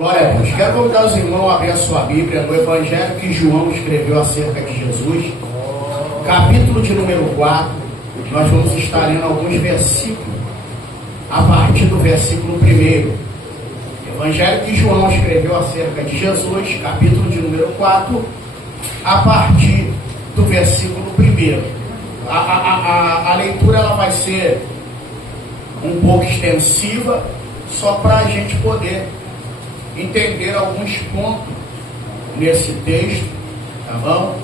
Glória a Deus. Quero convidar os irmãos a abrir a sua Bíblia no Evangelho que João escreveu acerca de Jesus, capítulo de número 4. Nós vamos estar lendo alguns versículos, a partir do versículo 1. Evangelho que João escreveu acerca de Jesus, capítulo de número 4, a partir do versículo 1. A leitura ela vai ser um pouco extensiva, só para a gente poder entender alguns pontos nesse texto, tá bom?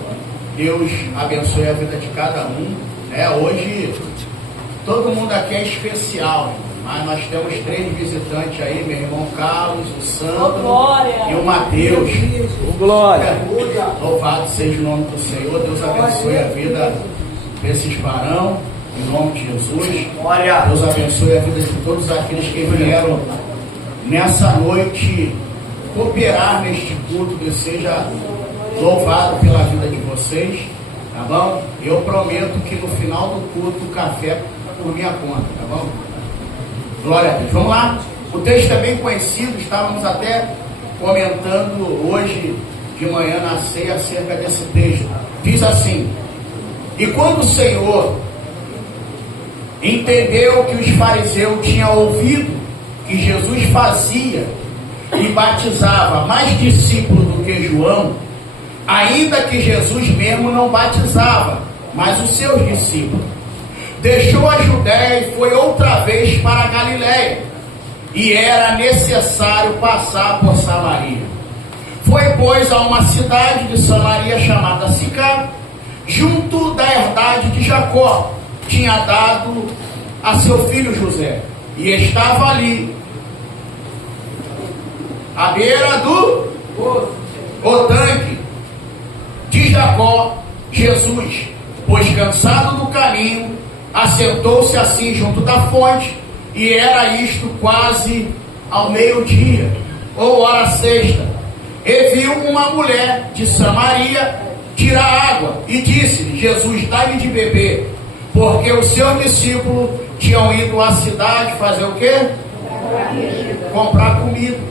Deus abençoe a vida de cada um, né? Hoje todo mundo aqui é especial, mas nós temos 3 visitantes aí, meu irmão Carlos, o Sandro e o Mateus. Glória! Louvado seja o nome do Senhor. Deus abençoe a vida desses varão, em nome de Jesus. Deus abençoe a vida de todos aqueles que vieram nessa noite cooperar neste culto. Que seja louvado pela vida de vocês, tá bom? Eu prometo que no final do culto o café por minha conta, tá bom? Glória a Deus. Vamos lá. O texto é bem conhecido, estávamos até comentando hoje de manhã na ceia acerca desse texto. Diz assim: e quando o Senhor entendeu que os fariseus tinham ouvido que Jesus fazia e batizava mais discípulos do que João, ainda que Jesus mesmo não batizava, mas os seus discípulos, deixou a Judéia e foi outra vez para a Galiléia, e era necessário passar por Samaria. Foi, pois, a uma cidade de Samaria chamada Sicar, junto da herdade de Jacó, tinha dado a seu filho José, e estava ali à beira do tanque de Jacó. Jesus, pois cansado do caminho, assentou-se assim junto da fonte, e era isto quase ao meio-dia, ou hora sexta, e viu uma mulher de Samaria tirar água, e disse-lhe: Jesus, dá-lhe de beber, porque os seus discípulos tinham ido à cidade fazer o quê? Comprar comida.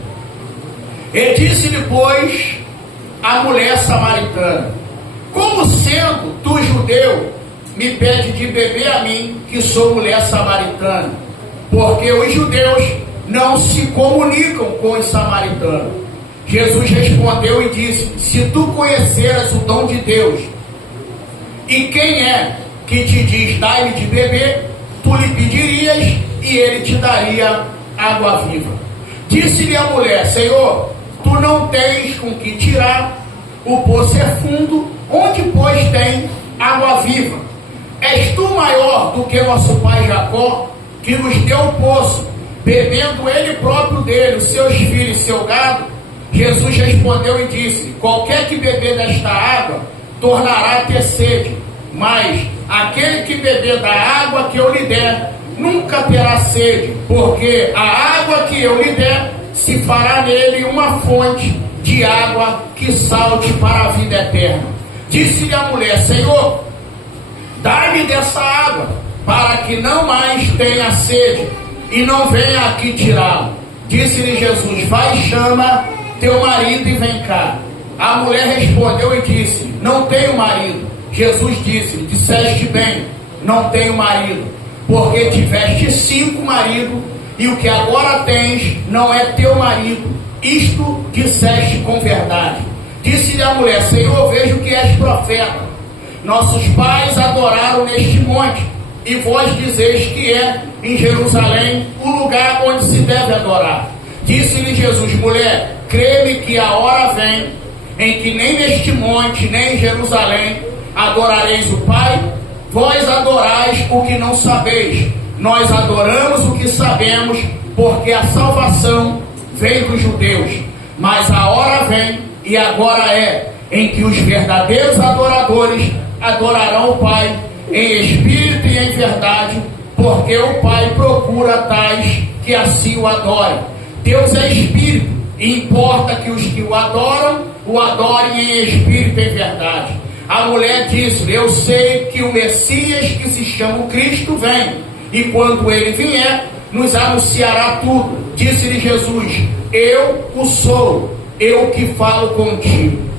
E disse-lhe, pois, a mulher samaritana: como sendo tu judeu, me pede de beber a mim, que sou mulher samaritana? Porque os judeus não se comunicam com os samaritanos. Jesus respondeu e disse: se tu conheceras o dom de Deus, e quem é que te diz dai-lhe de beber, tu lhe pedirias e ele te daria água viva. Disse-lhe a mulher: Senhor, tu não tens com que tirar, o poço é fundo, onde pois tem água viva? És tu maior do que nosso pai Jacó, que nos deu o poço, bebendo ele próprio dele, os seus filhos e seu gado? Jesus respondeu e disse: qualquer que beber desta água tornará a ter sede, mas aquele que beber da água que eu lhe der nunca terá sede, porque a água que eu lhe der se fará nele uma fonte de água que salte para a vida eterna. Disse-lhe a mulher: Senhor, dai-me dessa água, para que não mais tenha sede, e não venha aqui tirá-lo. Disse-lhe Jesus: vai, chama teu marido e vem cá. A mulher respondeu e disse: não tenho marido. Jesus disse-lhe: disseste bem, não tenho marido, porque tiveste 5 maridos, e o que agora tens não é teu marido. Isto disseste com verdade. Disse-lhe a mulher: Senhor, vejo que és profeta. Nossos pais adoraram neste monte, e vós dizeis que é em Jerusalém o lugar onde se deve adorar. Disse-lhe Jesus: mulher, crê-me que a hora vem em que nem neste monte, nem em Jerusalém adorareis o Pai. Vós adorais o que não sabeis, nós adoramos o que sabemos, porque a salvação vem dos judeus. Mas a hora vem, e agora é, em que os verdadeiros adoradores adorarão o Pai em espírito e em verdade, porque o Pai procura tais que assim o adorem. Deus é espírito, e importa que os que o adorem em espírito e em verdade. A mulher disse: eu sei que o Messias, que se chama Cristo, vem, e quando ele vier, nos anunciará tudo. Disse-lhe Jesus: eu o sou, eu que falo contigo.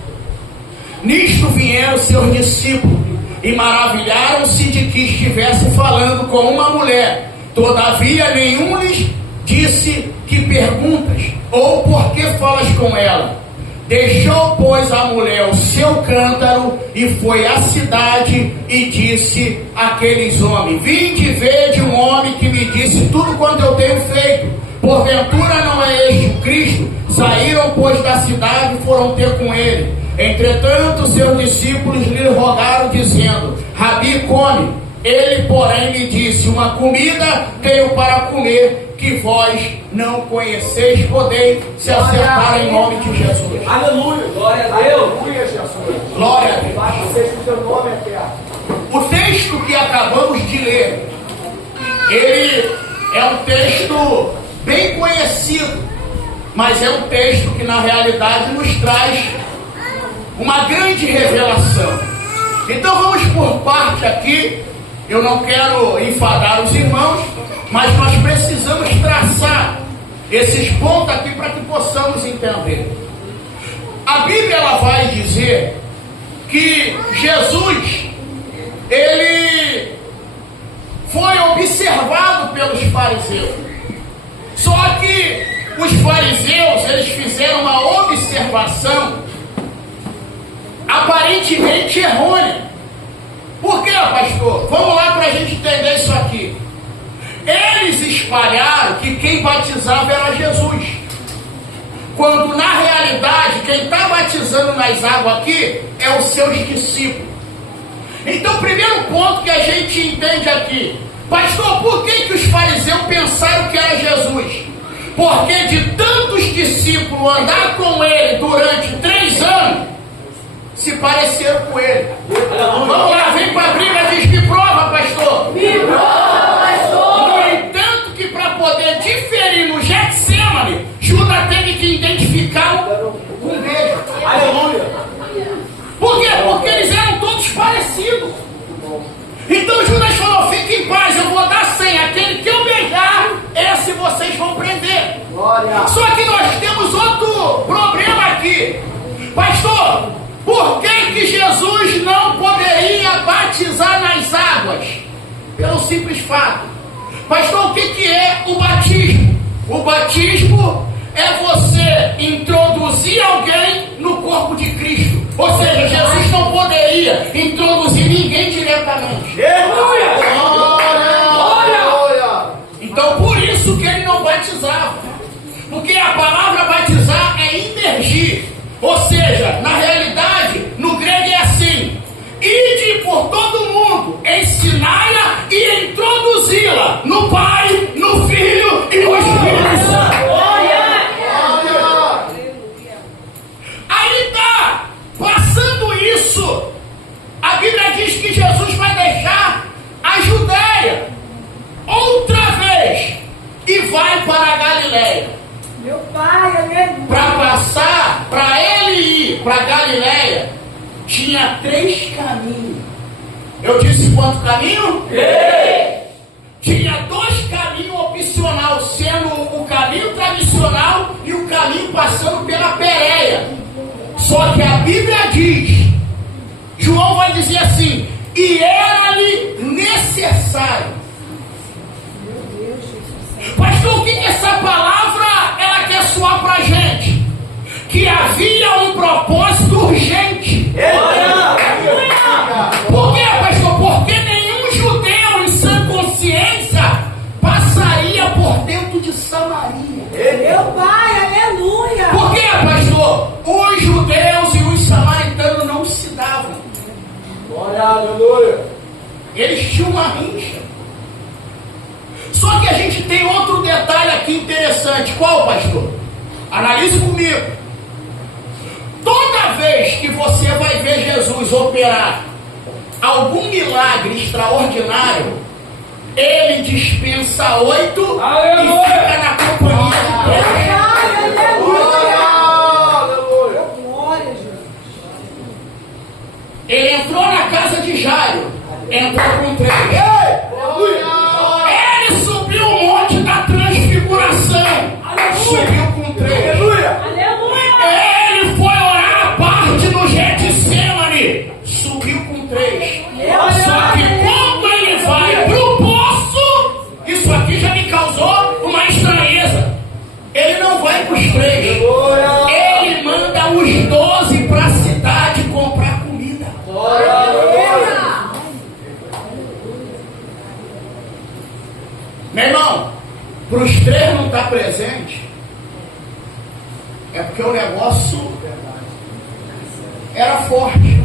Nisto vieram seus discípulos e maravilharam-se de que estivesse falando com uma mulher. Todavia nenhum lhes disse: que perguntas? Ou por que falas com ela? Deixou, pois, a mulher o seu cântaro e foi à cidade e disse àqueles homens: vinde ver de um homem que me disse tudo quanto eu tenho feito. Porventura não é este o Cristo? Saíram, pois, da cidade e foram ter com ele. Entretanto, seus discípulos lhe rogaram, dizendo: Rabi, come. Ele, porém, lhe disse: uma comida tenho para comer, que vós não conheceis. Podei se acertar em nome de Jesus. Aleluia. Glória a Deus. Aleluia, Jesus. Glória a Deus. Baixa seja o teu nome eterno. O texto que acabamos de ler, ele é um texto bem conhecido, mas é um texto que na realidade nos traz uma grande revelação. Então vamos por parte aqui. Eu não quero enfadar os irmãos, mas nós precisamos traçar esses pontos aqui para que possamos entender. A Bíblia ela vai dizer que Jesus, ele foi observado pelos fariseus. Só que os fariseus, eles fizeram uma observação aparentemente errônea. Por quê, pastor? Vamos lá para a gente entender isso aqui. Eles espalharam que quem batizava era Jesus, quando na realidade quem está batizando nas águas aqui é os seus discípulos. Então o primeiro ponto que a gente entende aqui: pastor, por que os fariseus pensaram que era Jesus? Porque de tantos discípulos andar com ele durante 3 anos, se pareceram com ele. Vamos lá, vem para a Bíblia, diz: me prova, pastor. Me prova, pastor. No entanto, que para poder diferir no Getsêmani, Judas teve que identificar um beijo. Aleluia. Por quê? Porque eles eram todos parecidos. Então Judas falou: fique em paz, eu vou dar 100. Aquele que eu beijar, esse vocês vão prender. Glória. Só que nós temos outro problema aqui. Pastor, por que Jesus não poderia batizar nas águas? Pelo simples fato. Pastor, o que é o batismo? O batismo é você introduzir alguém no corpo de Cristo. Ou seja, Jesus não poderia introduzir ninguém diretamente. Glória. Então por isso que ele não batizava. Porque a palavra batizar é imergir. Ou seja, na realidade, no grego é assim: ide por todo mundo, ensinai-a e introduzi-la no Pai, no Filho e no Espírito Santo. Aí tá, passando isso, a Bíblia diz que Jesus vai deixar a Judéia outra vez e vai para a Galileia. Meu pai, aleluia. Para passar, para ele ir para Galileia, tinha 3 caminhos. Eu disse quanto caminho? 3. Tinha 2 caminhos opcional, sendo o caminho tradicional e o caminho passando pela Pérea. Só que a Bíblia diz, João vai dizer assim: e era-lhe necessário. Pastor, o que essa palavra ela quer soar para a gente? Que havia um propósito urgente. Por quê, pastor? Porque nenhum judeu em sã consciência passaria por dentro de Samaria. Meu pai, aleluia. Por quê, pastor? Os judeus e os samaritanos não se davam. Glória, aleluia. Eles tinham uma rincha. Só que a gente tem outro detalhe aqui interessante. Qual, pastor? Analise comigo. Toda vez que você vai ver Jesus operar algum milagre extraordinário, ele dispensa 8 e fica na companhia de 3. Aleluia. Glória, Jesus. Ele entrou na casa de Jairo, entrou com 3. Ele subiu o monte da É porque o negócio era forte.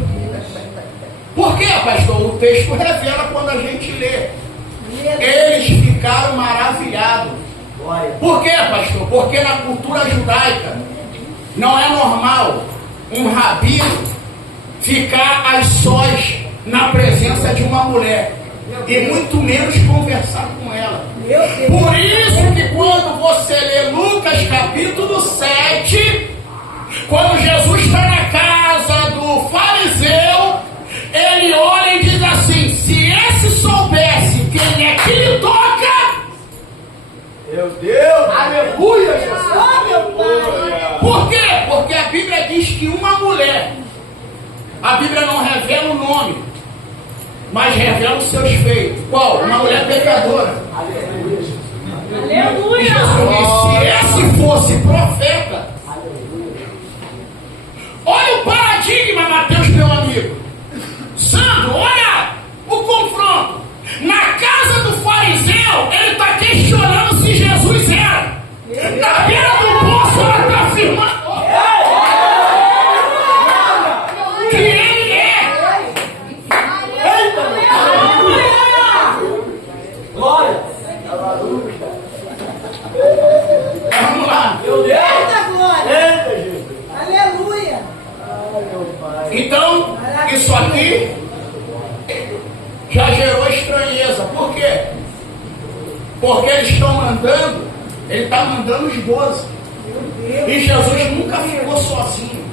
Por quê, pastor? O texto revela quando a gente lê. Eles ficaram maravilhados. Por quê, pastor? Porque na cultura judaica não é normal um rabino ficar às sós na presença de uma mulher e muito menos conversar com ela. Por isso que quando você lê Lucas capítulo 7, quando Jesus está na casa do fariseu, ele olha e diz assim: se esse soubesse quem é que lhe toca, meu Deus, aleluia, Jesus. Oh, meu Pai. Por quê? Porque a Bíblia diz que uma mulher, a Bíblia não revela o nome, mas revela os seus feitos. Qual? Uma mulher pecadora. Aleluia, Jesus. E Aleluia. Jesus disse: se esse fosse profeta, olha o paradigma, Mateus, meu amigo. Sandro, olha o confronto. Na casa do fariseu, ele está questionando se Jesus era. Na beira do poço, ela está afirmando que ele é. Glória. Vamos lá. Meu Deus. Eita glória. Eita, Jesus. Aleluia. Ai, meu Pai. Então, isso aqui já gerou estranheza. Por quê? Porque eles estão mandando, ele está mandando os 12. E Jesus nunca ficou sozinho,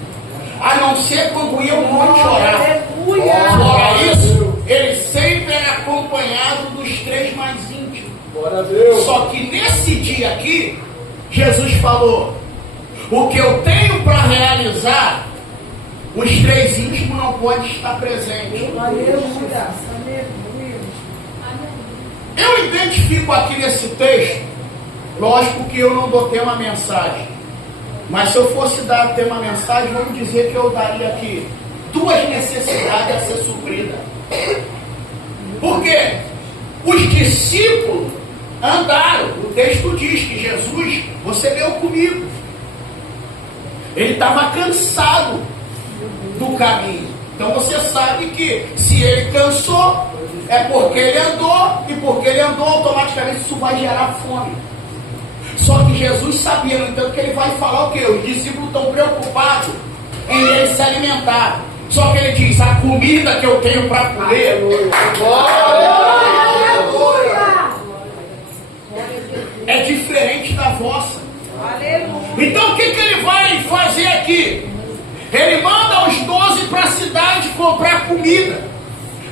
a não ser quando ia ao monte orar. Aleluia. Fora isso, ele sempre era acompanhado dos 3 mais íntimos. Glória a Deus. Só que nesse dia aqui, Jesus falou: o que eu tenho para realizar, os 3 íntimos não podem estar presentes. Aleluia. Aleluia. Eu identifico aqui nesse texto, lógico que eu não dou tema mensagem, mas se eu fosse dar tema mensagem, vamos dizer que eu daria aqui 2 necessidades a ser supridas. Por quê? Os discípulos andaram, o texto diz que Jesus, você leu comigo, ele estava cansado do caminho. Então você sabe que se ele cansou, é porque ele andou, e porque ele andou, automaticamente isso vai gerar fome. Só que Jesus sabia, no entanto, que ele vai falar o quê? Os discípulos estão preocupados em ele se alimentar. Só que ele diz: a comida que eu tenho para comer é diferente da vossa. Aleluia. Então o que ele vai fazer aqui? Ele manda os 12 para a cidade comprar comida.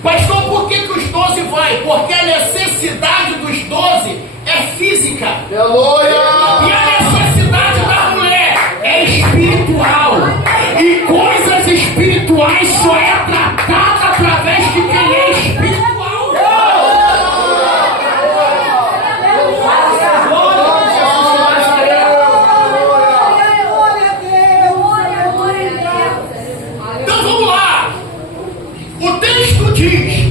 Pastor, por que os 12 vai? Porque a necessidade dos 12 é física. Aleluia. E a necessidade da mulher é espiritual. E coisas espirituais só é tratada através de quem é espiritual. Então vamos lá. O texto diz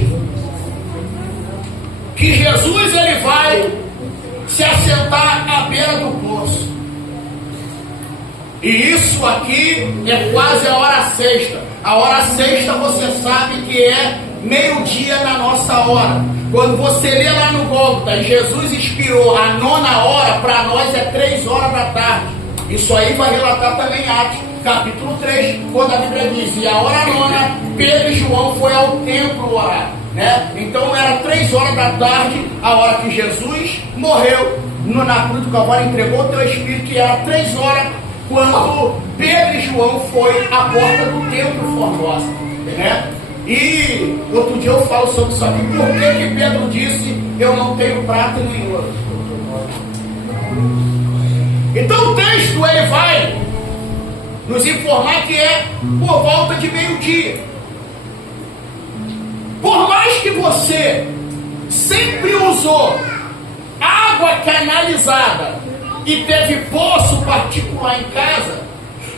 que Jesus ele vai se assentar à beira do poço. E isso aqui é quase a hora sexta. A hora sexta você sabe que é meio-dia na nossa hora. Quando você lê lá no Gólgota, Jesus expirou a 9ª hora, para nós é 3 horas da tarde. Isso aí vai relatar também Atos, capítulo 3, quando a Bíblia diz: e a hora 9ª, Pedro e João foi ao templo orar. Né? Então era 3 horas da tarde, a hora que Jesus morreu na cruz do Calvário, entregou o teu espírito, que era 3 horas, quando Pedro e João foi à porta do templo Formosa. Né? E outro dia eu falo sobre isso aqui. Por que Pedro disse: eu não tenho prata nem ouro? Então o texto ele vai nos informar que é por volta de meio-dia. Por mais que você sempre usou água canalizada e teve poço particular em casa,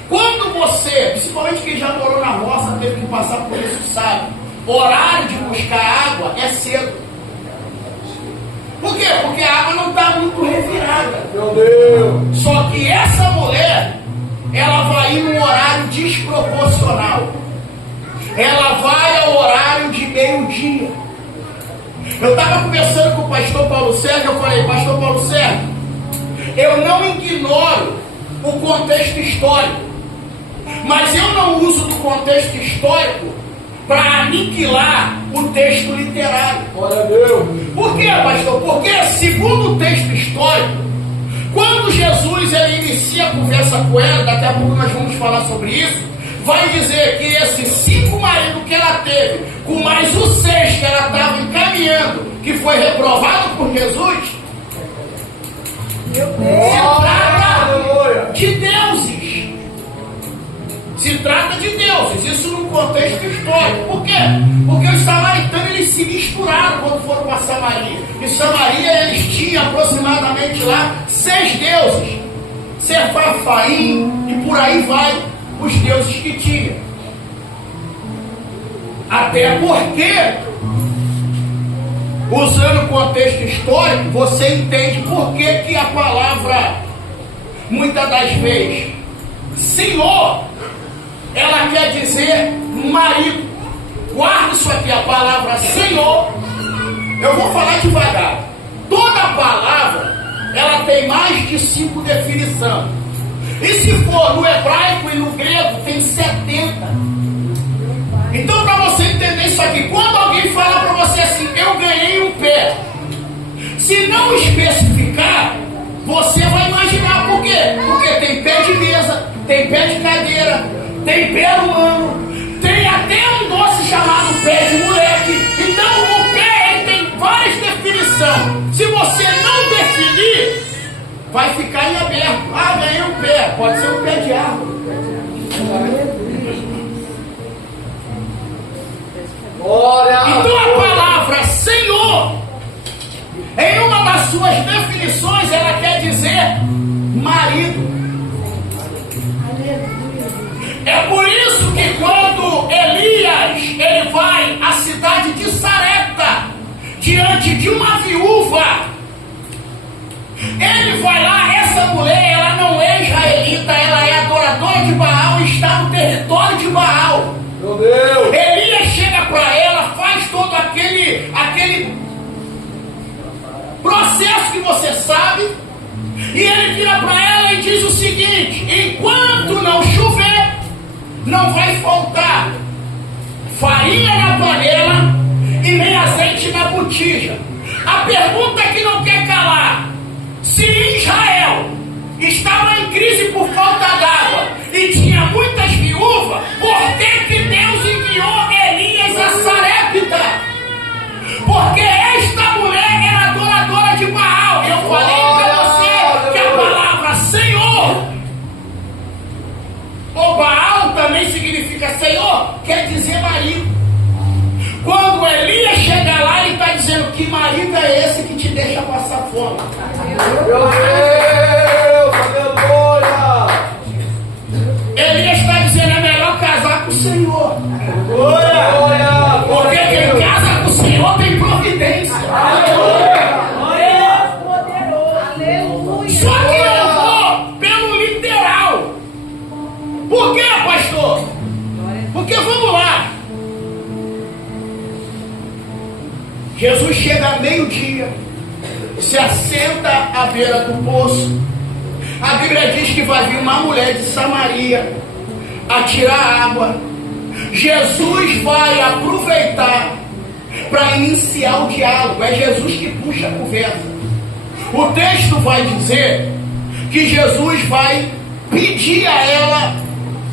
quando você, principalmente quem já morou na roça, teve que passar por isso, sabe, horário de buscar água é cedo. Por quê? Porque a água não está muito revirada. Meu Deus. Só que essa mulher, ela proporcional. Ela vai ao horário de meio-dia. Eu estava conversando com o pastor Paulo Sérgio, eu falei, pastor Paulo Sérgio, eu não ignoro o contexto histórico, mas eu não uso do contexto histórico para aniquilar o texto literário. Glória a Deus. Por quê, pastor? Porque, segundo o texto histórico, quando Jesus ele inicia a conversa com ela, daqui a pouco nós vamos falar sobre isso, vai dizer que esses 5 maridos que ela teve, com mais o 6 que ela estava encaminhando, que foi reprovado por Jesus, se trata de deuses. Se trata de deuses, isso num contexto histórico. Por quê? Porque os samaritanos eles se misturaram quando foram para Samaria. Em Samaria eles tinham aproximadamente lá 6 deuses. Sefarfaim e por aí vai os deuses que tinham. Até porque, usando o contexto histórico, você entende por que a palavra, muitas das vezes, Senhor, ela quer dizer marido. Guarda isso aqui, a palavra Senhor. Eu vou falar devagar. Toda palavra, ela tem mais de 5 definições. E se for no hebraico e no grego, tem 70. Então, para você entender isso aqui, quando alguém fala para você assim, eu ganhei um pé, se não especificar, você vai imaginar por quê? Porque tem pé de mesa, tem pé de cadeira, tem pé humano, tem até um doce chamado pé de moleque. Então, o pé ele tem várias definições. Se você não definir, vai ficar em aberto. Ah, ganhei um pé, pode ser um pé de árvore. Então a palavra Senhor, em uma das suas definições, ela quer dizer marido. É por isso que quando Elias ele vai à cidade de Sarepta, diante de uma viúva, ele vai lá, essa mulher, ela não é israelita, ela é adoradora de Baal e está no território de Baal. Meu Deus. Elias chega para ela, faz todo aquele processo que você sabe, e ele vira para ela e diz o seguinte: enquanto não chover, não vai faltar farinha na panela e nem azeite na botija. A pergunta que não quer calar: se Israel estava em crise por falta d'água e tinha muitas viúvas, por que Deus enviou Elias a Sarepta? Porque esta mulher era adoradora de Baal. Eu falei para você que a palavra Senhor, ou Baal também significa Senhor, quer dizer marido. Quando Elias chega lá, ele está dizendo: que marido é esse que te deixa passar fome? Meu Deus, aleluia. Elias está dizendo: é melhor casar com o Senhor. Glória. Porque quem casa com o Senhor tem providência. Só que eu vou pelo literal. Por quê, pastor? Porque vamos lá. Jesus chega a meio-dia, se assenta à beira do poço. A Bíblia diz que vai vir uma mulher de Samaria a tirar água. Jesus vai aproveitar para iniciar o diálogo. É Jesus que puxa a conversa. O texto vai dizer que Jesus vai pedir a ela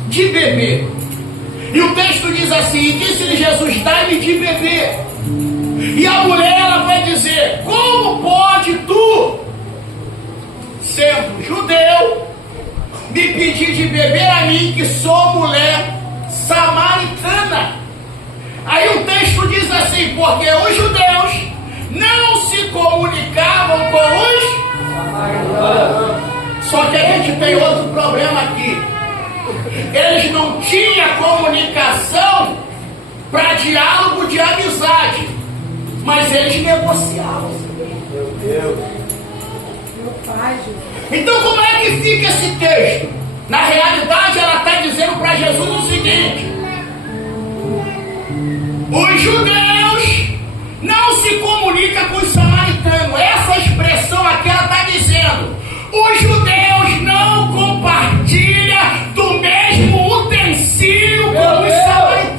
de beber. E o texto diz assim: e disse-lhe Jesus: dá-me de beber. E a mulher ela vai dizer: como pode tu, sendo judeu, me pedir de beber a mim, que sou mulher samaritana? Aí o texto diz assim: porque os judeus não se comunicavam com os. Só que a gente tem outro problema aqui. Eles não tinham comunicação para diálogo de amizade, mas eles negociavam. Meu Deus. Então como é que fica esse texto? Na realidade ela está dizendo para Jesus o seguinte: os judeus não se comunicam com os samaritanos. Essa expressão aqui ela está dizendo: os judeus não compartilham do mesmo utensílio com os samaritanos.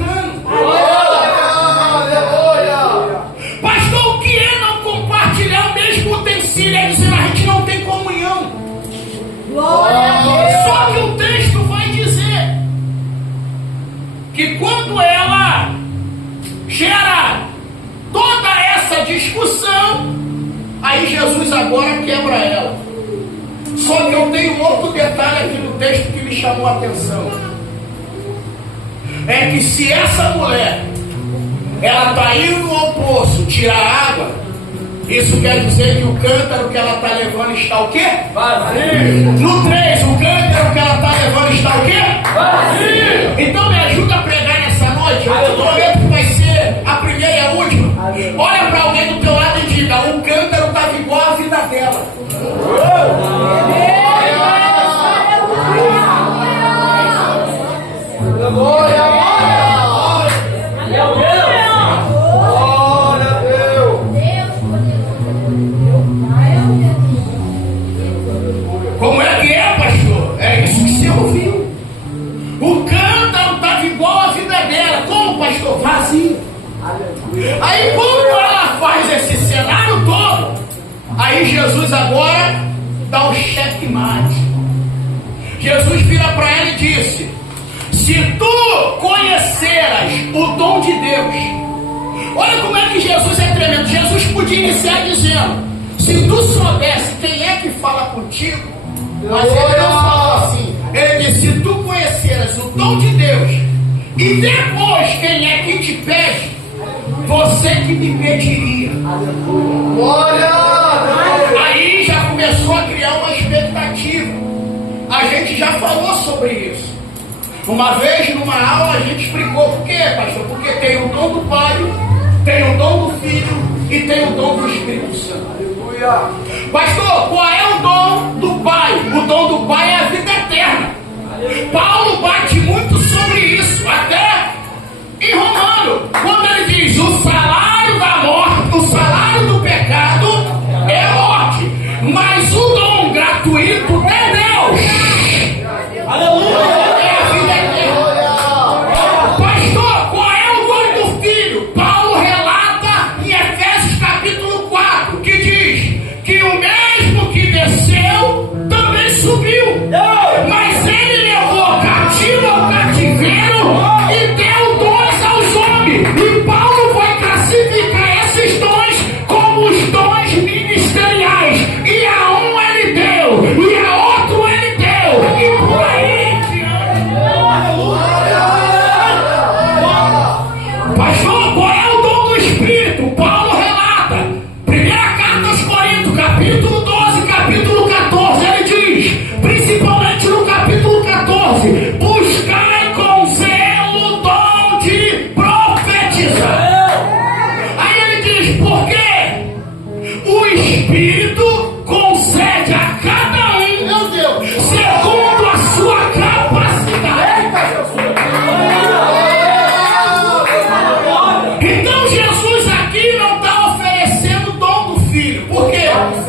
Pastor, o que é não compartilhar o mesmo utensílio? É dizer, a gente não tem comunhão. Só que o texto vai dizer que quando ela gera toda essa discussão, aí Jesus agora quebra ela. Só que eu tenho outro detalhe aqui no texto que me chamou a atenção. É que se essa mulher ela está indo ao poço tirar água, isso quer dizer que o cântaro que ela está levando está o quê? Vazio. No 3, o cântaro que ela está levando está o quê? Vazio. Então me ajuda a pregar nessa noite. Eu prometo que vai ser a primeira e a última. Olha para alguém do teu lado e diga: o cântaro estava igual à vida dela. Como é que é, pastor? É isso que você ouviu. O cântaro estava igual à vida dela. Como, pastor? Vazio. Aí quando ela faz esse cenário todo, aí Jesus agora dá o checkmate. Jesus vira para ela e disse: se tu conheceras o dom de Deus. Olha como é que Jesus é tremendo. Jesus podia iniciar dizendo: se tu soubesse quem é que fala contigo. Mas ele não falou assim. Ele disse: se tu conheceras o dom de Deus, e depois quem é que te pede, você que me pediria. Glória! Aí já começou a criar uma expectativa. A gente já falou sobre isso. Uma vez numa aula a gente explicou por quê, pastor? Porque tem o dom do Pai, tem o dom do Filho e tem o dom do Espírito Santo. Aleluia! Pastor, qual é o dom do Pai? O dom do Pai é a vida eterna. Paulo bate muito sobre isso, até em Romano, quando ele diz: o salário da morte, o salário do pecado é morte, mas o dom gratuito é Deus. Aleluia! É a vida eterna. Pastor, qual é o dom do Filho? Paulo relata em Efésios capítulo 4, que diz que o mesmo que desceu também subiu, mas ele levou cativo ao cativeiro e deu dons aos homens. E Paulo vai classificar esses dons como os dons ministeriais. E a um ele deu, e a outro ele deu, e por aí em diante. Pastor, qual é o dom do Espírito? Paulo relata, primeira carta aos Coríntios, capítulo 12, capítulo 14, ele diz, principalmente no capítulo 14, buscai com zelo o dom de profetizar. Aí ele diz, por quê? O Espírito concede a cada um, meu Deus, segundo a sua capacidade. Então Jesus aqui não está oferecendo o dom do Filho. Por quê?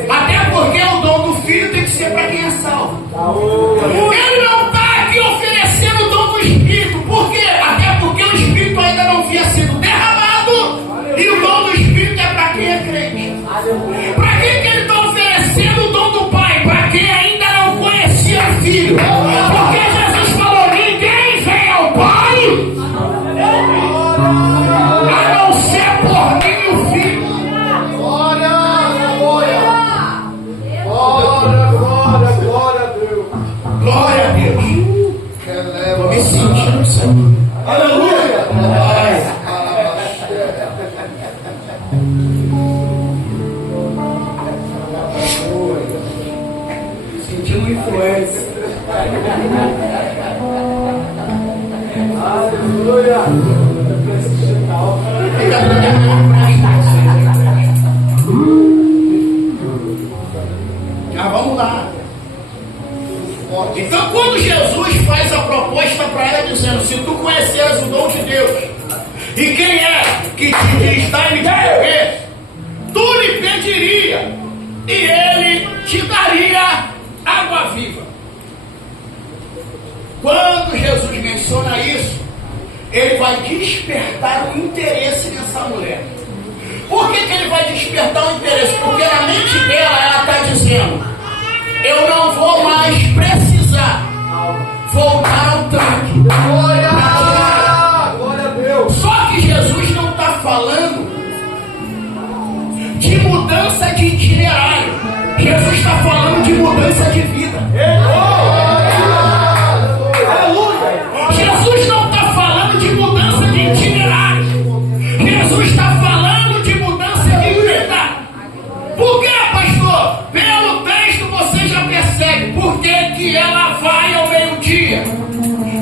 Até porque o dom do Filho tem que ser para quem é salvo. Ele não está aqui oferecendo o dom do Espírito. Por quê? Até porque o Espírito ainda não havia sido derramado. E o dom do Espírito é para quem é crente. Para quem que ele está oferecendo o dom do Pai? Para quem ainda não conhecia o Filho. Porque Jesus falou: ninguém vem ao Pai a não ser por mim e o Filho. Glória, glória. Glória, glória, glória a Deus. Glória a Deus. Estou me sentindo, Senhor. Aleluia. Sentindo influência. Aleluia. Vamos lá. Então, quando Jesus faz a proposta para ela, dizendo: E quem é que te diz, dai-me de beber? Tu lhe pediria, e ele te daria água viva. Quando Jesus menciona isso, ele vai despertar o interesse nessa mulher. Por que ele vai despertar o interesse? Porque na mente dela ela está dizendo: eu não vou mais precisar voltar ao tanque. Glória a Deus. Só que Jesus não está falando de mudança de itinerário. Jesus está falando de mudança de vida. Jesus não está falando de mudança de itinerário. Jesus está falando de mudança de vida. Por quê, pastor? Pelo texto você já percebe por que ela vai ao meio-dia.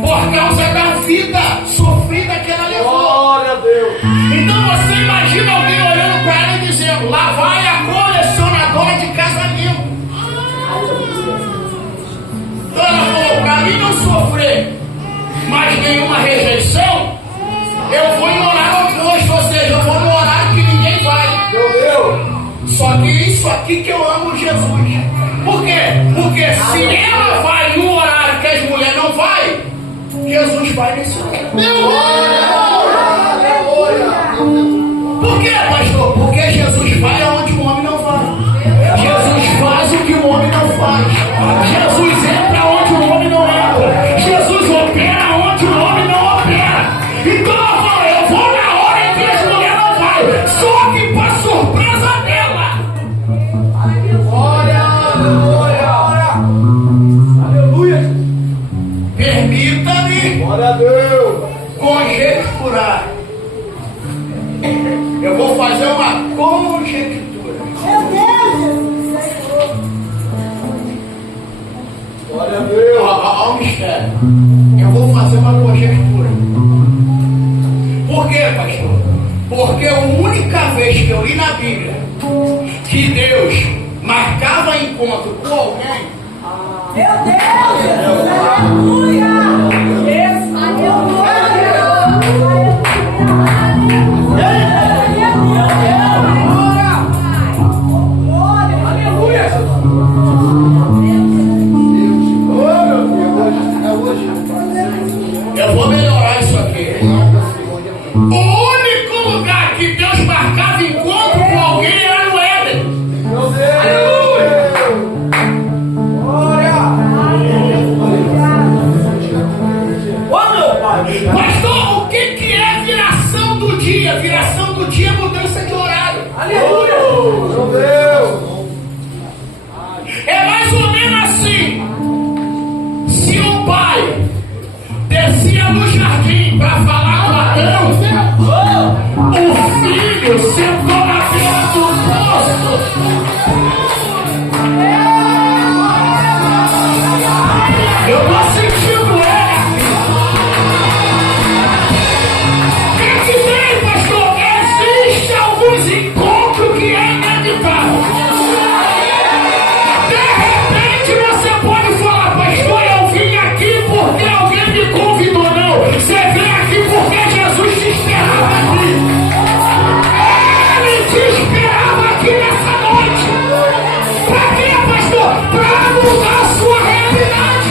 Por causa da vida sofrida que ela levou. Glória a Deus. Então você imagina alguém olhando para ela e dizendo: lá vai a colecionadora de casamento. Então ela falou: para mim não sofrer mais nenhuma rejeição, eu vou em horário oposto, ou seja, eu vou no horário que ninguém vai. Meu Deus. Só que isso aqui que eu amo Jesus. Por quê? Porque se ela vai no horário que as mulheres não vai, Jesus vai nesse horário. Por quê, pastor? Porque Jesus vai aonde o homem não vai. Jesus faz o que o homem não faz. Jesus entra onde o homem não entra. Jesus opera onde o homem não opera. Então eu vou na hora em que as mulheres não vai. Só que para surpresa dela. Aleluia. Permita-me Glória a Deus. conjecturar. Eu vou fazer uma conjectura. Meu Deus, Senhor. Glória a Deus. Ao mistério. Eu vou fazer uma conjectura. Por quê, pastor? Porque a única vez que eu li na Bíblia que Deus marcava encontro com alguém, Meu Deus, aleluia. eu vou melhorar isso aqui. O único lugar que Deus marcava encontro com alguém era no Éden. Meu Deus. Glória. Ô meu Pai. Pastor, o que é viração do dia? Viração do dia é mudança de horário. Aleluia. Meu Deus. É mais ou menos assim. Se o pai descia no jardim para falar com Adão, o filho sentou na beira do poço. Eu tô sentindo ele. O que tem, pastor? Existe alguns encontros que é inevitável. De repente você pode falar: pastor, eu vim aqui porque alguém me convidou. Não, você vem aqui porque Jesus te esperava aqui. Ele te esperava aqui nessa noite. Para quê, pastor? Para mudar a sua realidade.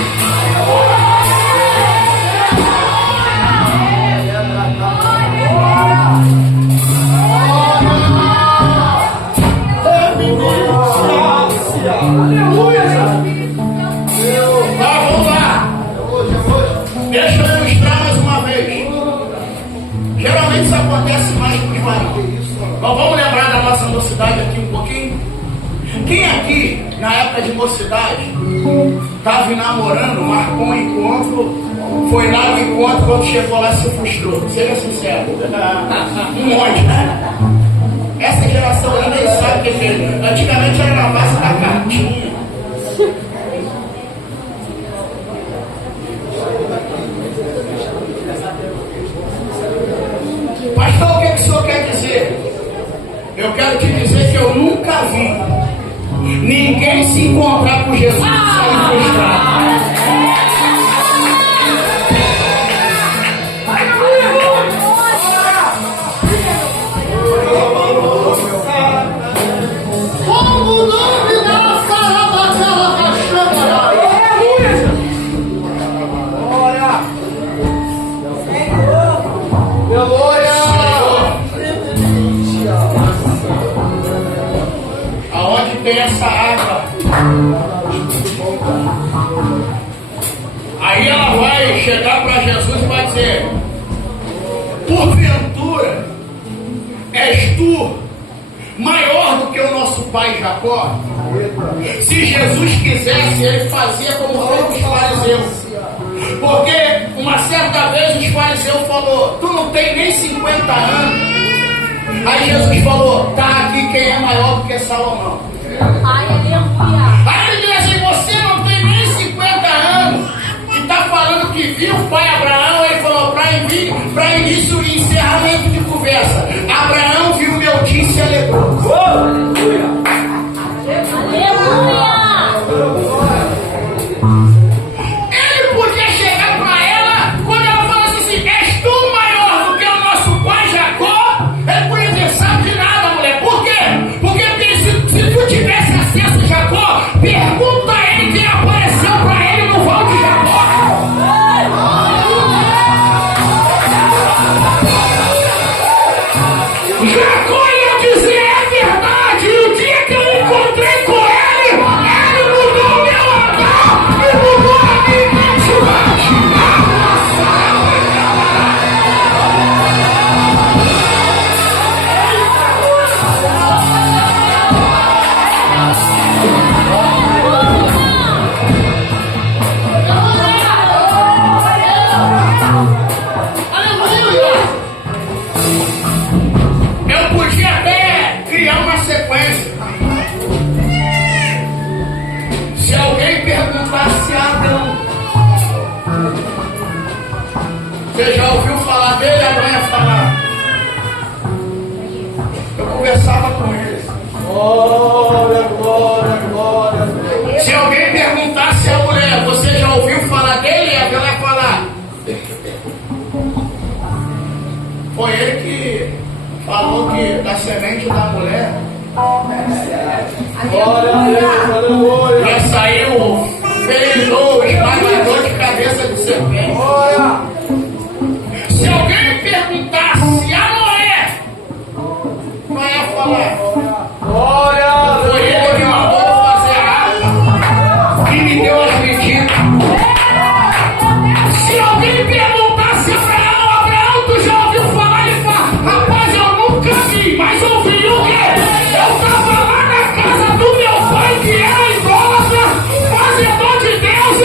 Vamos lá. Deixa eu ilustrar mais uma vez. Geralmente isso acontece mais com os maridos. Mas vamos lembrar da nossa mocidade aqui um pouquinho. Quem aqui, na época de mocidade, estava namorando, marcou um encontro, foi lá no encontro, quando chegou lá se frustrou? Seja sincero. Um monte, né? Essa geração aí nem sabe o que é. Antigamente era na base da cartinha. Pastor, o que o senhor quer dizer? Eu quero te dizer que eu nunca vi ninguém se encontrar com Jesus e sair frustrado. tem essa água. Aí ela vai chegar para Jesus e vai dizer: porventura és tu maior do que o nosso pai Jacó? Se Jesus quisesse, ele fazia como fez os fariseus. Porque uma certa vez os fariseus falou: tu não tem nem 50 anos. Aí Jesus falou: tá aqui quem é maior do que Salomão. Ai, aleluia. Aí ele diz assim: você não tem nem 50 anos. E está falando que viu o pai Abraão. Ele falou: para início e encerramento de conversa, Abraão viu meu tio e se alegrou. Aleluia. Ele podia chegar para ela, quando ela falasse assim: és tu maior do que o nosso pai Jacó? Ele podia dizer: sabe de nada, mulher. Por quê? Porque se tu tivesse acesso a Jacó, pergunta a ele quem apareceu para ele no vão de Jacó. Jacó ia dizer: é verdade. E o dia que eu encontrei com ele mudou meu andar e mudou a minha identidade. Aleluia! Eu podia até criar uma sequência. Se alguém perguntasse a Abraão: você já ouviu falar dele? Abraão ia falar: eu conversava com ele. Glória, glória, glória. Se alguém perguntasse a mulher: você já ouviu falar dele? Ela ia falar: foi ele que falou que da semente da mulher Glória a Deus, aleluia. ia sair o feridor, o esmagador de cabeça de serpente. Glória. Se alguém me perguntasse a Noé, Noé ia falar: Glória. foi ele que mandou eu fazer a água, que me deu as medidas. Se alguém me perguntasse a Abraão, tu já ouviu falar? Ele fala: rapaz, eu nunca vi, mas ouvi o quê? Eu estava lá na casa do meu pai, que era idólatra, fazedor de Deus,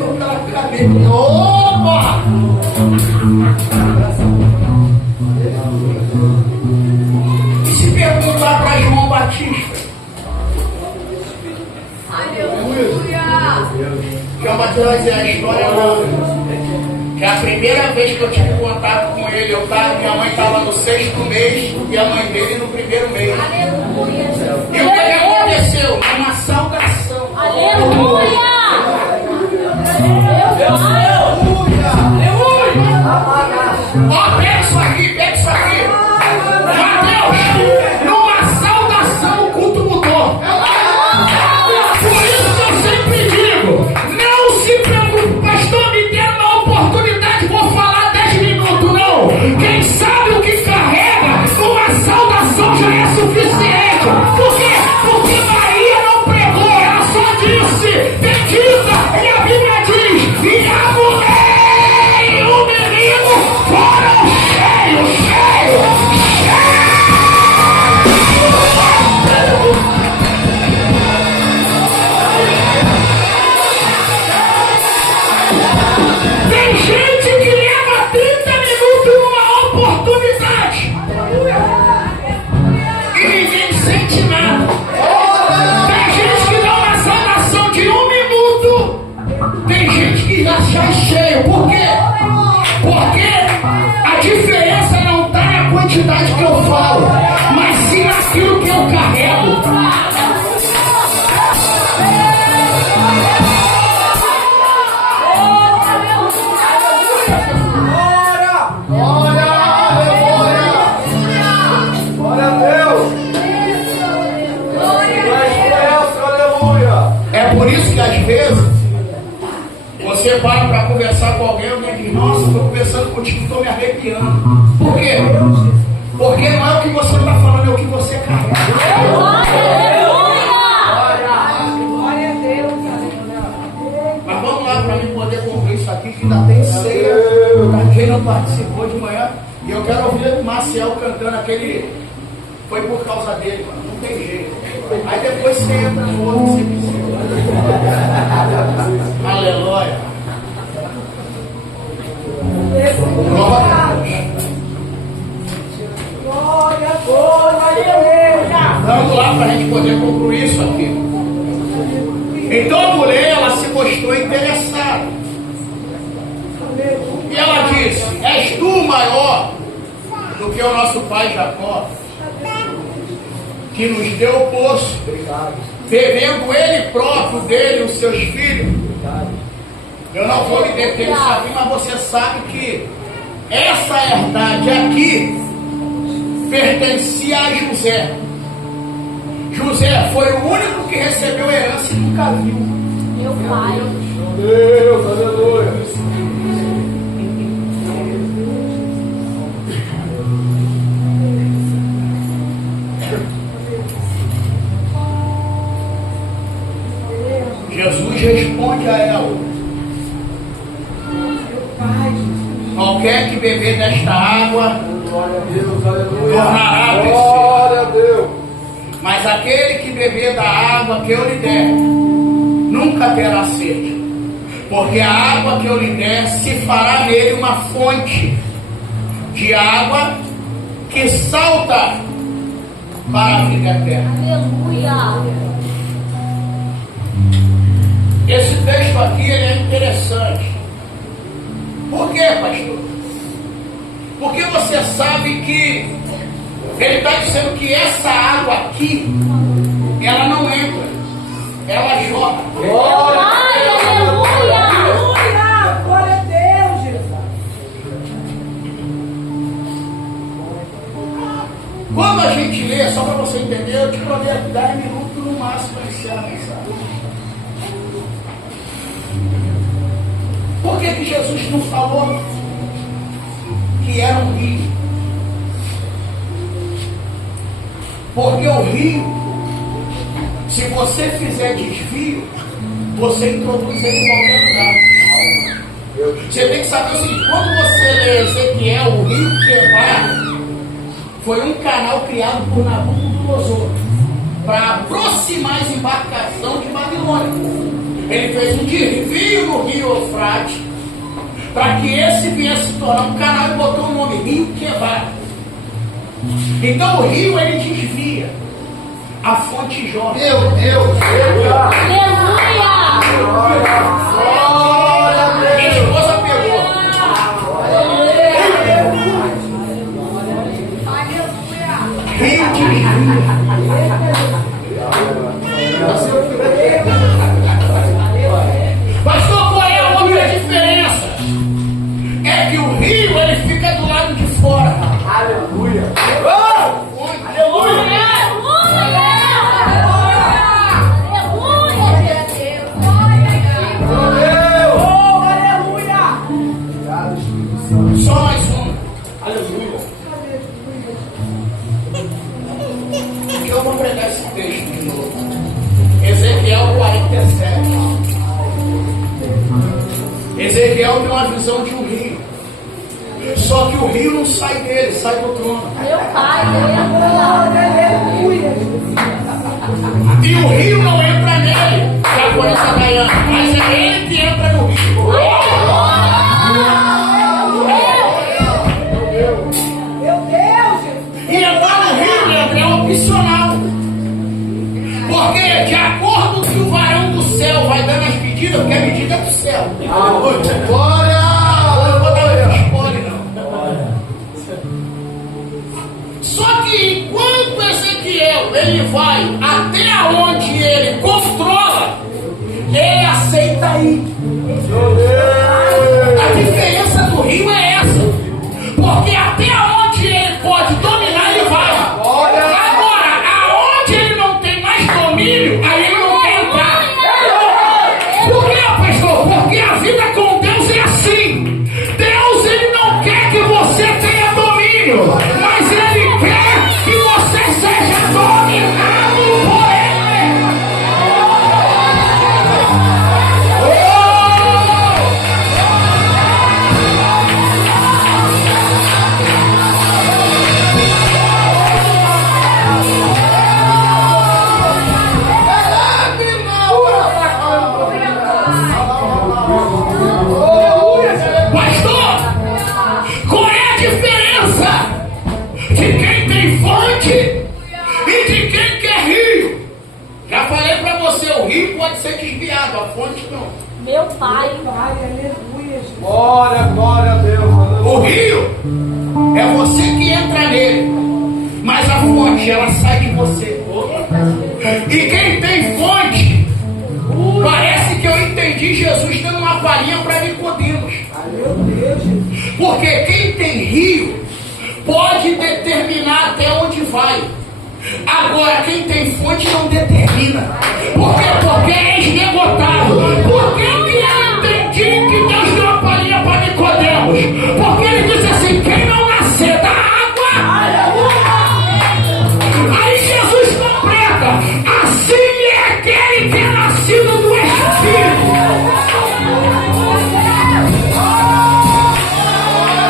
entrou pela cabeça. Opa! E se perguntar para João Batista? Aleluia! João Batista vai dizer a história longa. Que a primeira vez que eu tive contato com ele, minha mãe estava no 6º mês e a mãe dele no 1º mês. Aleluia! E o que aconteceu? Uma saudação. Aleluia! Ó, pega isso aqui, pega isso aqui. Mateus, numa saudação o culto mudou. Por isso que eu sempre digo, não se preocupe, pastor, me dê uma oportunidade, vou falar 10 minutos, não. Quem sabe o que carrega, numa saudação já é suficiente. Por quê? Porque Maria não pregou, ela só disse, bendita, e a Bíblia diz, e a mulher e o menino foram cheios. Tem gente que leva 30 minutos numa oportunidade e ninguém sente nada. Tem gente que dá uma saudação de 1 minuto, tem gente que já sai cheio. Por quê? Porque a diferença não está na quantidade que eu falo, mas sim naquilo que eu carrego. Glória a Deus! Aleluia! É por isso que às vezes você para conversar com alguém e diz, nossa, estou conversando contigo, estou me arrepiando. Por quê? Porque não é o que você está falando, é o que você carrega. Mas vamos lá para mim poder concluir isso aqui, que ainda tem ceia para quem não participou de manhã. E eu quero ouvir o Maciel cantando aquele. Foi por causa dele, mano. Não tem jeito. Aí depois você entra no outro que você precisa. Aleluia. Glória a Deus. Vamos lá para a gente poder concluir isso aqui. Então a mulher, ela se mostrou interessada. E ela disse, és tu maior do que o nosso pai Jacó, que nos deu o poço, bebendo ele próprio dele, os seus filhos. Eu não vou me deter nisso aqui, mas você sabe que essa herdade aqui pertencia a José. José foi o único que recebeu herança e nunca viu. Meu pai. Deus, aleluia! Jesus responde a ela: qualquer que beber desta água Glória a Deus, aleluia! tornará a ter Glória a Deus! mas aquele que beber da água que eu lhe der nunca terá sede, porque a água que eu lhe der se fará nele uma fonte de água que salta para a vida eterna. Aleluia. Esse texto aqui ele é interessante. Por quê, pastor? Porque você sabe que ele está dizendo que essa água aqui, ela não entra, ela jorra. Meu pai, aleluia. Glória a Deus, Jesus. Quando a gente lê, só para você entender, eu te prometo 10 minutos no máximo para encerrar a mensagem. Por que Jesus não falou que era um rio? Porque o rio, se você fizer desvio, você introduz ele em qualquer lugar. Você tem que saber o seguinte: quando você lê Ezequiel, o rio Quebar foi um canal criado por Nabucodonosor para aproximar as embarcações de Babilônia. Ele fez um desvio no rio Eufrates, para que esse viesse se tornar um canal e botou o nome Rio Quebar. Então o rio ele desvia, a fonte jorra. Meu Deus. Aleluia! Minha esposa pegou. Rio desvia. Pastor, qual é a outra diferença? É que o rio ele fica do lado de fora. Aleluia. Aleluia! Só mais uma. Aleluia. Eu vou pregar esse texto de novo. Ezequiel 47. Ezequiel tem uma visão de um rio. Só que o rio não sai dele, sai do trono. Meu pai, aleluia! E o rio não entra nele, que a coisa está ganhando, mas é ele que entra no rio. E entrar no rio, Leandro, é opcional. Porque de acordo com o varão do céu vai dando as medidas, porque a medida é do céu. Glória! Eu não vou dar spoiler, não. Só que enquanto Ezequiel ele vai até onde ele controla, ele aceita ir. A diferença do rio é essa. Porque até onde ele pode dominar, ele vai. Agora, aonde ele não tem mais domínio, aí ele não quer entrar. Por quê, pastor? Porque a vida com Deus é assim. Deus ele não quer que você tenha domínio, mas ele quer que você seja dominado por ele. Pastor, qual é a diferença de quem tem fonte e de quem quer rio? Já falei pra você, o rio pode ser desviado, a fonte não. Meu pai, Glória, glória a Deus. O rio é você que entra nele, mas a fonte ela sai de você. E quem tem fonte, parece que eu entendi Jesus dando uma palhinha para Nicodemos. Porque quem tem rio pode determinar até onde vai. Agora quem tem fonte não determina. Por quê? Porque é esgotável. Por que eu entendi que Deus deu uma palhinha para Nicodemos? Porque ele disse assim: quem não nascer da água. Aí Jesus completa: assim é aquele que é nascido do Espírito.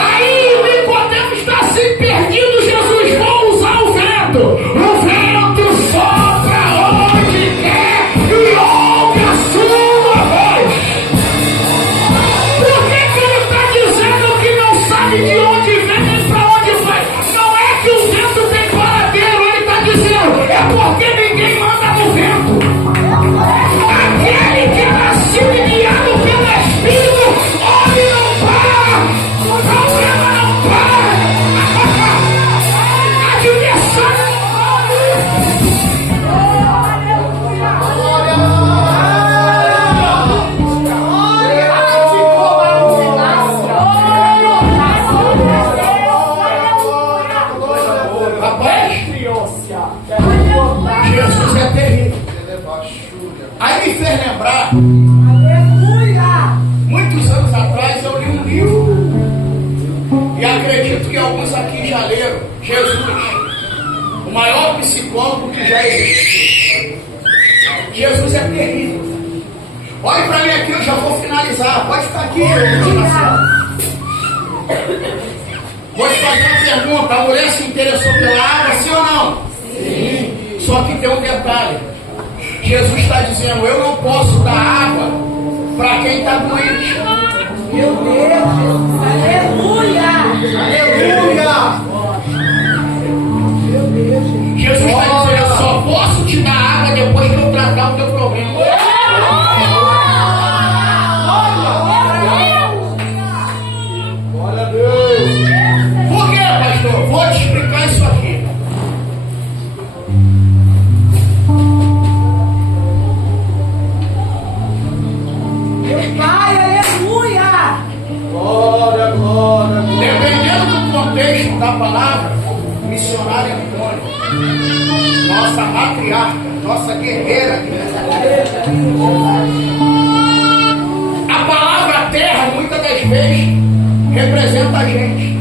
Aí Nicodemos está se perdido. Jesus, vou usar o vento. O vento sopra onde quer e ouve a sua voz. Por que ele está dizendo que não sabe de onde vem nem para onde vai? Não é que o vento tem paradeiro, ele está dizendo, é porque ninguém manda no vento. Aquele que é nascido e guiado pelo Espírito, homem não para, problema não para, a diversão. Rapaz, Jesus é terrível. Aí me fez lembrar, muitos anos atrás eu li um livro, e acredito que alguns aqui já leram, Jesus, o maior psicólogo que já existiu. Jesus é terrível. Olhe para mim aqui, eu já vou finalizar. Pode ficar aqui, vou te fazer uma pergunta. A mulher se interessou pela água, sim ou não? Sim. Só que tem um detalhe. Jesus está dizendo, eu não posso dar água para quem está doente. Meu Deus, Jesus. Aleluia. Aleluia. Meu Deus, Jesus. Jesus está dizendo, eu só posso te dar água depois que eu tratar o teu problema. Glória a Deus. Por quê, pastor? Vou te explicar isso aqui. Meu Pai, aleluia. Glória, glória, glória. Dependendo do contexto da palavra, missionária Antônia, nossa matriarca, nossa guerreira aqui nessa terra. A palavra terra, muitas das vezes, representa a gente.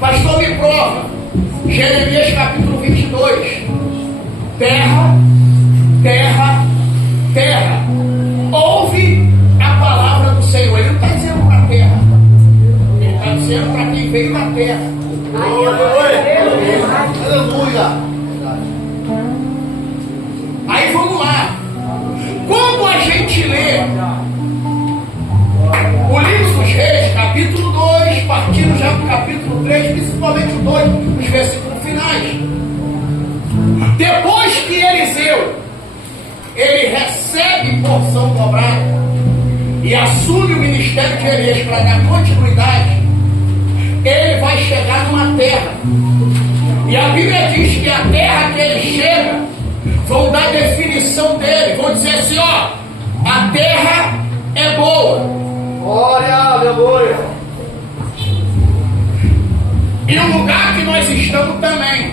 Pastor, me prova. Jeremias capítulo 22. Terra, terra, terra. Ouve a palavra do Senhor. Ele não está dizendo para a terra. Ele está dizendo para quem veio da terra. Aleluia. Aí vamos lá. Quando a gente lê o livro dos Reis, capítulo 2, partindo já do capítulo 3, principalmente o 2, os versículos finais. Depois que Eliseu, ele recebe porção dobrada e assume o ministério de Elias para dar continuidade, ele vai chegar numa terra. E a Bíblia diz que a terra que ele chega, vão dar definição dele, vão dizer assim, ó, a terra é boa. Glória, aleluia. E o lugar que nós estamos também.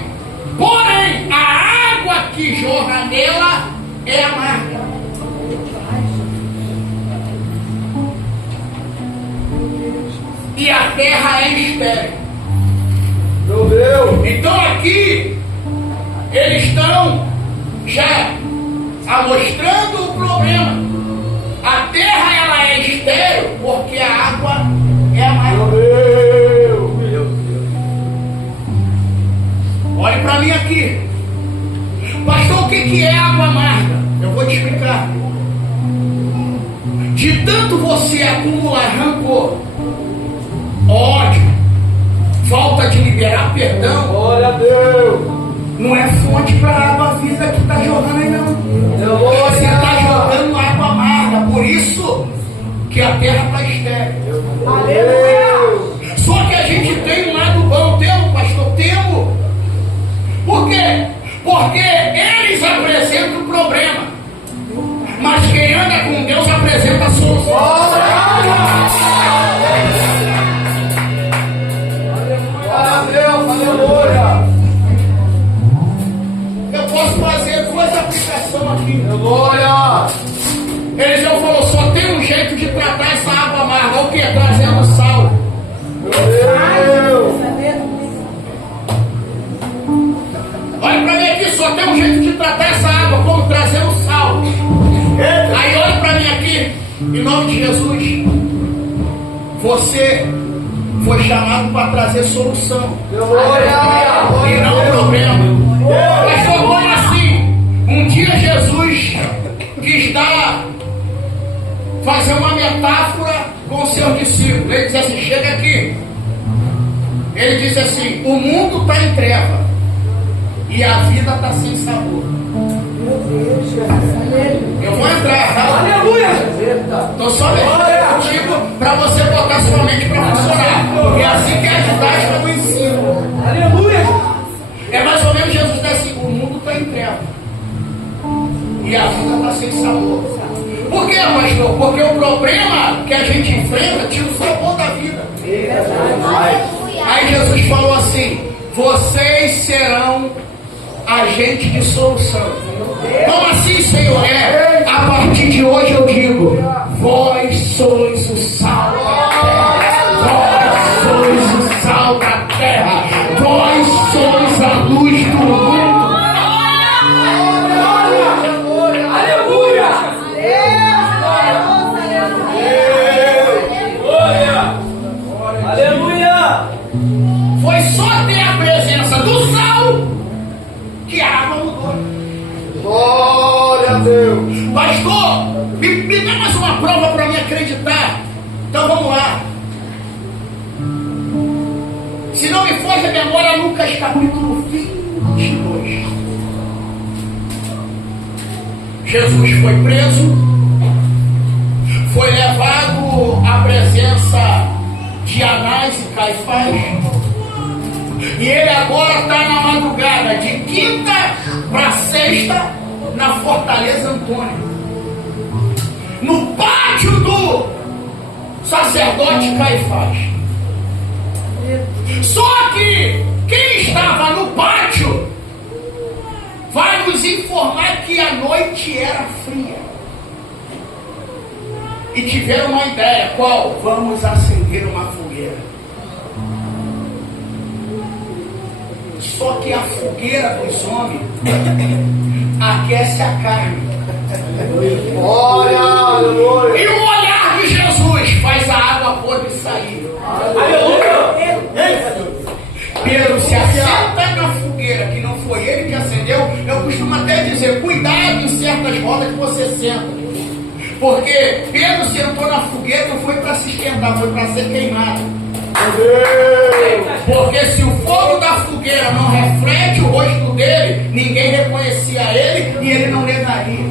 Porém, a água que jorra nela é amarga. E a terra é estéril. Meu Deus. Então aqui, eles estão já mostrando o problema. A terra ela é estéril porque a água é amarga. Meu Deus. Meu Deus. Olhe para mim aqui. Pastor, o que é água amarga? Eu vou te explicar. De tanto você acumular rancor, ódio, falta de liberar perdão, Glória a Deus. não é fonte para a água viva que está jogando aí não. Você está jogando água amarga. Por isso que a terra está estéril. Aleluia. Só que a gente tem um lado bom. Temos, pastor? Temos. Por quê? Porque eles apresentam o problema, mas quem anda com Deus apresenta a solução. Glória a Deus, aleluia. Eu posso fazer duas aplicações aqui. Glória. Eliseu falou, só tem um jeito de tratar essa água amarga. O que? Trazendo sal. Meu Deus. Olha para mim aqui, só tem um jeito de tratar essa água, como trazendo sal. Aí olha para mim aqui, em nome de Jesus. Você foi chamado para trazer solução e não problema. Mas como assim? Um dia Jesus quis fazer uma metáfora com os seus discípulos. Ele diz assim, chega aqui. Ele diz assim, o mundo está em treva e a vida está sem sabor. Eu vou entrar, tá? Aleluia. Estou só mexendo contigo para você botar sua mente para funcionar. Porque é assim que a didática do ensino. Aleluia. É mais ou menos Jesus diz assim, o mundo está em treva e a vida está sem sabor. Por quê, pastor? Porque o problema que a gente enfrenta tira o sabor da vida. Aí Jesus falou assim, vocês serão agente de solução. Como assim, Senhor? A partir de hoje eu digo, vós sois o sal da terra. Vós sois o sal da terra. Vós sois a luz do mundo. Aleluia. Aleluia. Foi só ter a presença do sal que a água mudou. Glória a Deus. Pastor, me dá mais uma prova para me acreditar. Então refaz a memória, Lucas capítulo 22. Jesus foi preso, foi levado à presença de Anás e Caifás, e ele agora está na madrugada, de quinta para sexta, na Fortaleza Antônio, no pátio do sacerdote Caifás. Só que quem estava no pátio vai nos informar que a noite era fria. E tiveram uma ideia, qual? Vamos acender uma fogueira. Só que a fogueira dos homens aquece a carne. Aleluia. E o olhar de Jesus faz a água podre sair. Aleluia. Pedro se assenta na fogueira, que não foi ele que acendeu. Eu costumo até dizer, cuidado em certas rodas que você senta. Porque Pedro sentou na fogueira, não foi para se esquentar, foi para ser queimado. Porque se o fogo da fogueira não reflete o rosto dele, ninguém reconhecia ele e ele não negaria.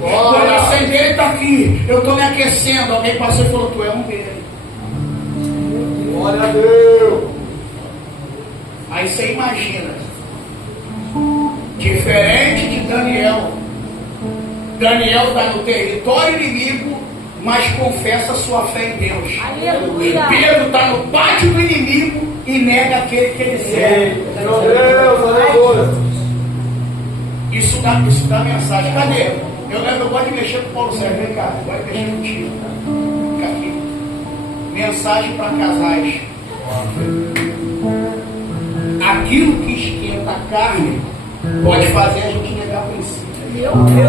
Quando acender, ele está aqui, eu estou me aquecendo. Alguém passou e falou, tu é um dele. Glória a Deus. Aí você imagina, diferente de Daniel. Daniel está no território inimigo, mas confessa sua fé em Deus. Aleluia. Pedro está no pátio do inimigo e nega aquele que ele serve. Meu Deus, aleluia. Isso dá mensagem. Cadê? Eu gosto de mexer com o Paulo Sérgio. Vem cá, eu gosto de mexer contigo. Fica aqui. Mensagem para casais. Aquilo que esquenta a carne pode fazer a gente negar o princípio. Meu Deus,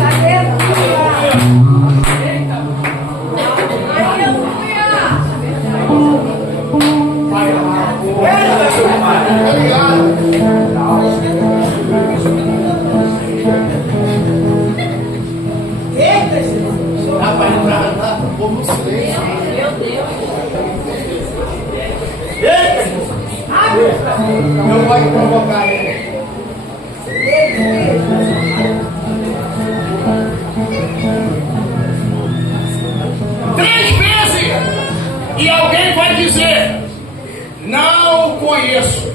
aleluia. Vai lá. Eita, Jesus. Rapaz, tá como silêncio. Meu Deus. Eu gosto de provocar ele. Três vezes! E alguém vai dizer, não o conheço.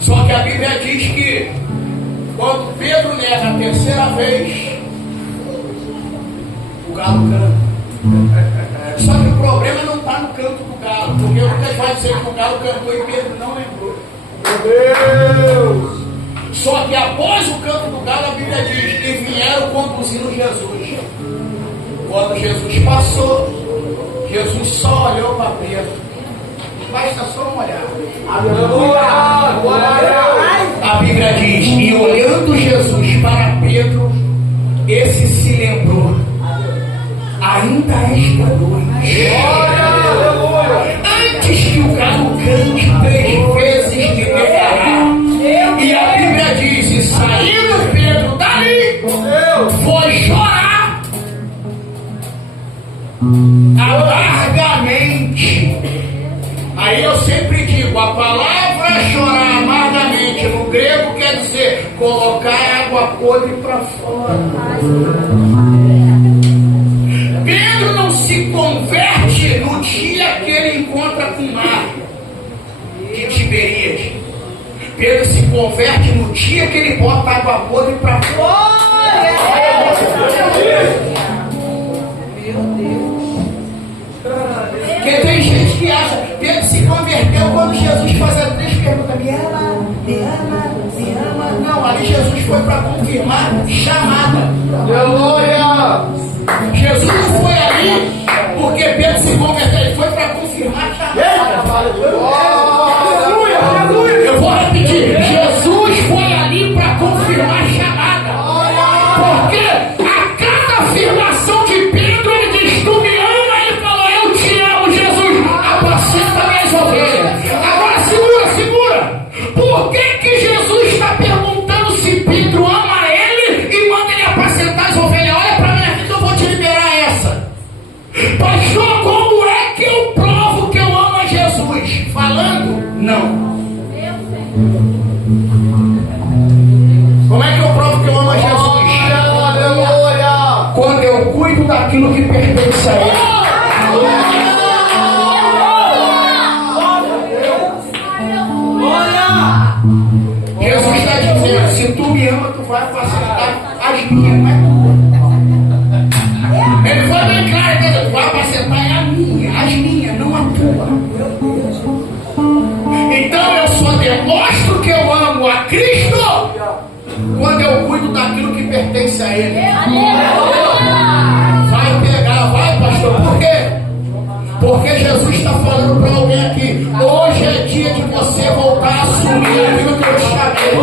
Só que a Bíblia diz que quando Pedro nega a terceira vez, o galo canta. Só que o problema não está no canto do galo, porque o Lucas vai dizer que o galo cantou e Pedro não lembrou. Meu Deus. Só que após o canto do galo, a Bíblia diz que vieram conduzindo Jesus. Quando Jesus passou, Jesus só olhou para Pedro. Basta só uma olhada. Aleluia. Glória a Deus. A Bíblia diz, e olhando Jesus para Pedro, esse se lembrou. Ainda esta noite, Aleluia. antes que o galo cante 3 vezes, me negará. E a Bíblia diz, e saindo Pedro dali, foi chorar amargamente. Aí eu sempre digo, a palavra chorar amargamente no grego quer dizer colocar água podre para fora. Pedro não se converte no dia que ele encontra com o mar de Tiberíades. Pedro se converte no dia que ele bota água podre para fora. Meu Deus. Porque tem gente que acha, Pedro se converteu quando Jesus faz as 3 perguntas, me ama, me ama, me ama. Não, ali Jesus foi para confirmar chamada. Aleluia. Jesus não foi ali porque Pedro se converteu, ele foi para confirmar chamada. Aleluia. Aleluia. Eu vou repetir, Jesus foi ali para confirmar chamada. Porque a cada afirmação de Pedro, ele diz, tu me ama, ele falou, eu te amo, Jesus, apacenta minhas ovelhas. Agora segura. Por que Jesus está perguntando se Pedro ama ele e manda ele apacentar as ovelhas? Olha para minha vida, eu vou te liberar essa. daquilo que pertence a Ele. Jesus está dizendo, se tu me ama, tu vai apacentar as minhas, não é tua. Ele foi bem claro, tu vai apacentar as minhas, não a tua. Então eu só demonstro que eu amo a Cristo quando eu cuido daquilo que pertence a Ele. Vai pegar, vai, pastor, por quê? Porque Jesus está falando para alguém aqui, hoje é dia de você voltar a assumir aquilo que eu te chamei.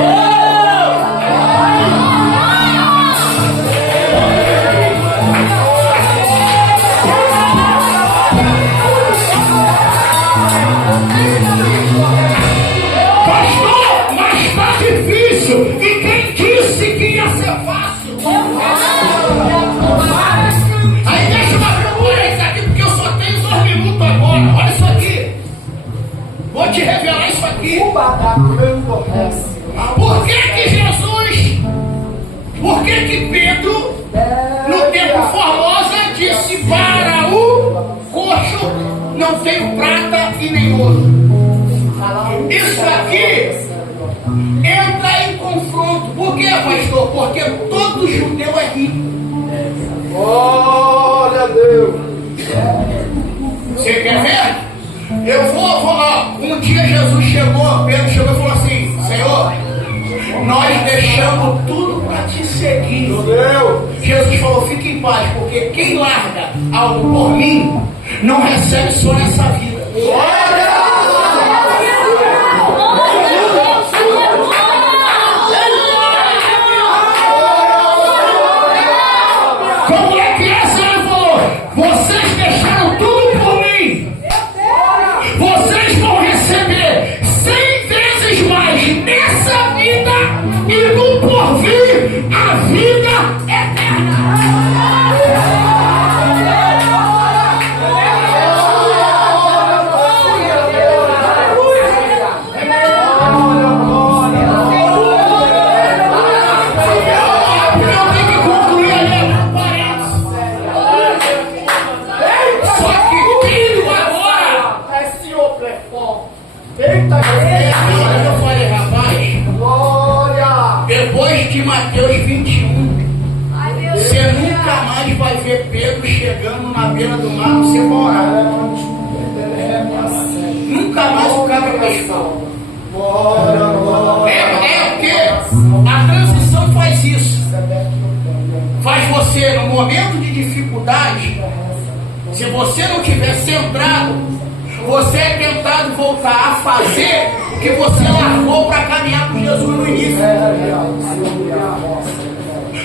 Pastor, mas está difícil. E quem disse que ia ser fácil? Aí deixa eu abrir o parênteses aqui, porque eu só tenho 2 minutos agora. Olha isso aqui. Vou te revelar isso aqui. Por que Jesus, por que Pedro, no tempo Formosa, disse para o coxo, não tenho prata e nem ouro? Isso aqui entra em confronto. Por quê, pastor? Porque todo judeu é rico. Glória a Deus. Você quer ver? Eu vou lá. Um dia Jesus chegou, Pedro chegou e falou assim: Senhor, nós deixamos tudo para te seguir. Meu Deus. Jesus falou: fique em paz, porque quem larga algo por mim não recebe só nessa vida. Como é que é, Senhor? Ele falou: vocês deixaram tudo por mim. Vocês vão receber 100 vezes mais nessa vida e no porvir a vida eterna. Eu tenho que concluir ali, parece. Só que filho agora. Eu falei, rapaz, Glória. depois de Mateus 21, você nunca mais vai ver Pedro chegando na beira do mar no seu orar. Nunca mais o cara pescou. É porque a transição faz isso. Faz você, no momento de dificuldade, se você não tiver centrado, você é tentado voltar a fazer o que você largou para caminhar com Jesus no início.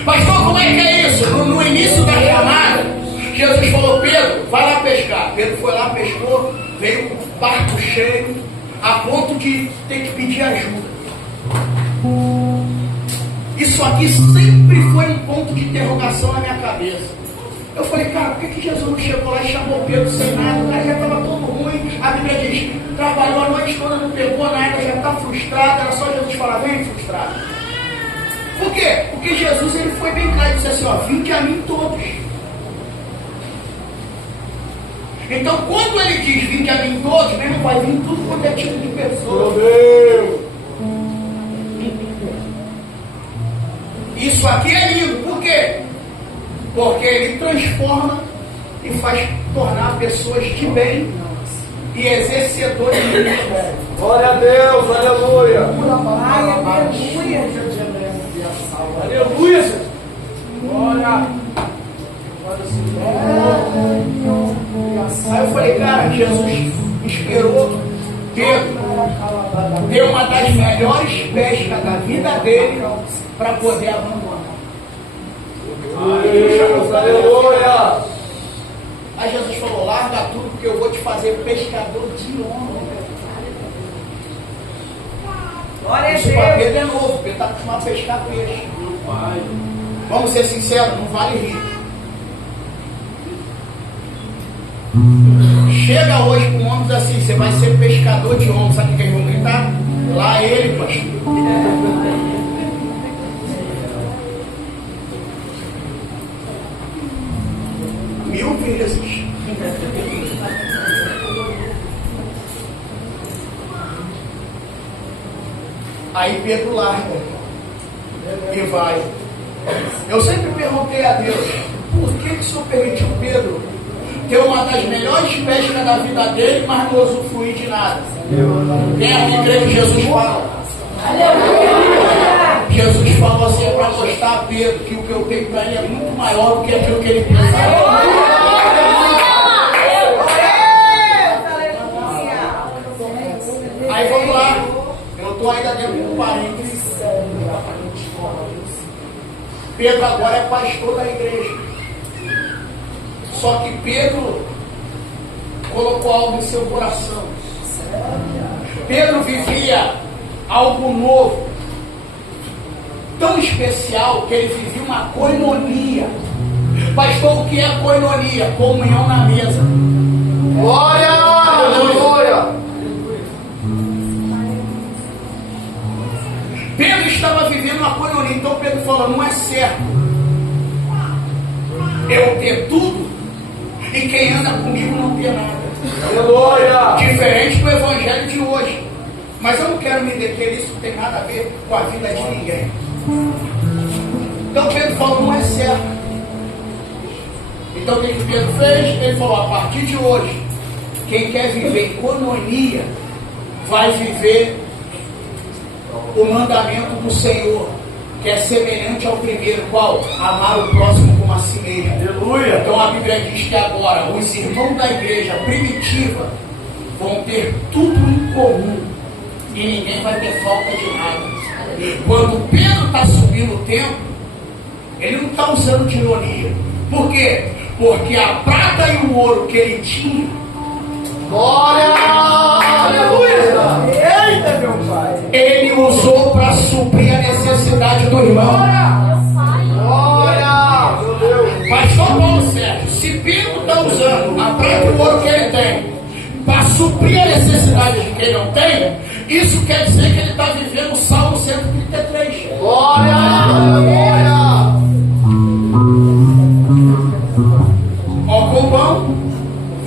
Pastor, como é que é isso? No início da chamada, Jesus falou: Pedro, vai lá pescar. Pedro foi lá, pescou, veio com o barco cheio, a ponto de ter que pedir ajuda. Isso aqui sempre foi um ponto de interrogação na minha cabeça. Eu falei, cara, por que Jesus não chegou lá e chamou Pedro sem nada? O cara já estava todo ruim. A Bíblia diz: trabalhou a noite toda, não pegou nada, já está frustrado. Era só Jesus falar: vem frustrado. Por quê? Porque Jesus, ele foi bem claro e disse assim: ó, vinde a mim todos. Então, quando ele diz vinde a mim todos, mesmo vai vir tudo quanto é tipo de pessoa. Meu Deus. Isso aqui é lindo. Por quê? Porque ele transforma e faz tornar pessoas de bem e exercedores de bem. Glória a Deus. Aleluia. Aleluia. Glória. Aí eu falei, cara, Jesus esperou Pedro ter uma das melhores pescas da vida dele para poder abandonar. Aleluia. Aí Jesus falou: larga tudo, porque eu vou te fazer pescador de homem. Isso para Pedro é novo, Pedro está acostumado a pescar peixe. Vamos ser sinceros, não vale rir. Chega hoje com homens assim: você vai ser pescador de homens. Sabe o que eles vão gritar? Lá ele, pastor. vezes. Aí Pedro larga e vai. Eu sempre perguntei a Deus, por que o Senhor permitiu Pedro ter uma das melhores pescas da vida dele, mas não usufruir de nada? Quem é que crê que Jesus fala? Jesus falou assim, é para mostrar a Pedro que o que eu tenho para ele é muito maior do que aquilo que ele pensava. Aí vamos lá, eu estou ainda dentro do parênteses. Pedro agora é pastor da igreja. Só que Pedro colocou algo em seu coração. Pedro vivia algo novo, tão especial, que ele vivia uma coinonia. Pastor, o que é coinonia? Comunhão na mesa. Glória! Aleluia! Pedro estava vivendo uma coinonia. Então Pedro falou, não é certo eu ter tudo e quem anda comigo não ter nada. Aleluia! Diferente do evangelho de hoje. Mas eu não quero me deter nisso, não tem nada a ver com a vida de ninguém. Então Pedro falou, não é certo. Então o que Pedro fez? Ele falou, a partir de hoje, quem quer viver em coinonia vai viver o mandamento do Senhor, que é semelhante ao primeiro, qual? Amar o próximo como a si mesmo. Aleluia! Então a Bíblia diz que agora os irmãos da igreja primitiva vão ter tudo em comum e ninguém vai ter falta de nada. Quando Pedro está subindo o templo, ele não está usando de ironia. Por quê? Porque a prata e o ouro que ele tinha, Glória! Aleluia! Eita, meu Pai! ele usou para suprir a necessidade do irmão. Glória! Meu Deus! Pastor Paulo Sérgio, se Pedro está usando a prata e o ouro que ele tem para suprir a necessidade de quem ele não tem, isso quer dizer que ele está vivendo o Salmo 133. Glória! Glória! Ó, com o pão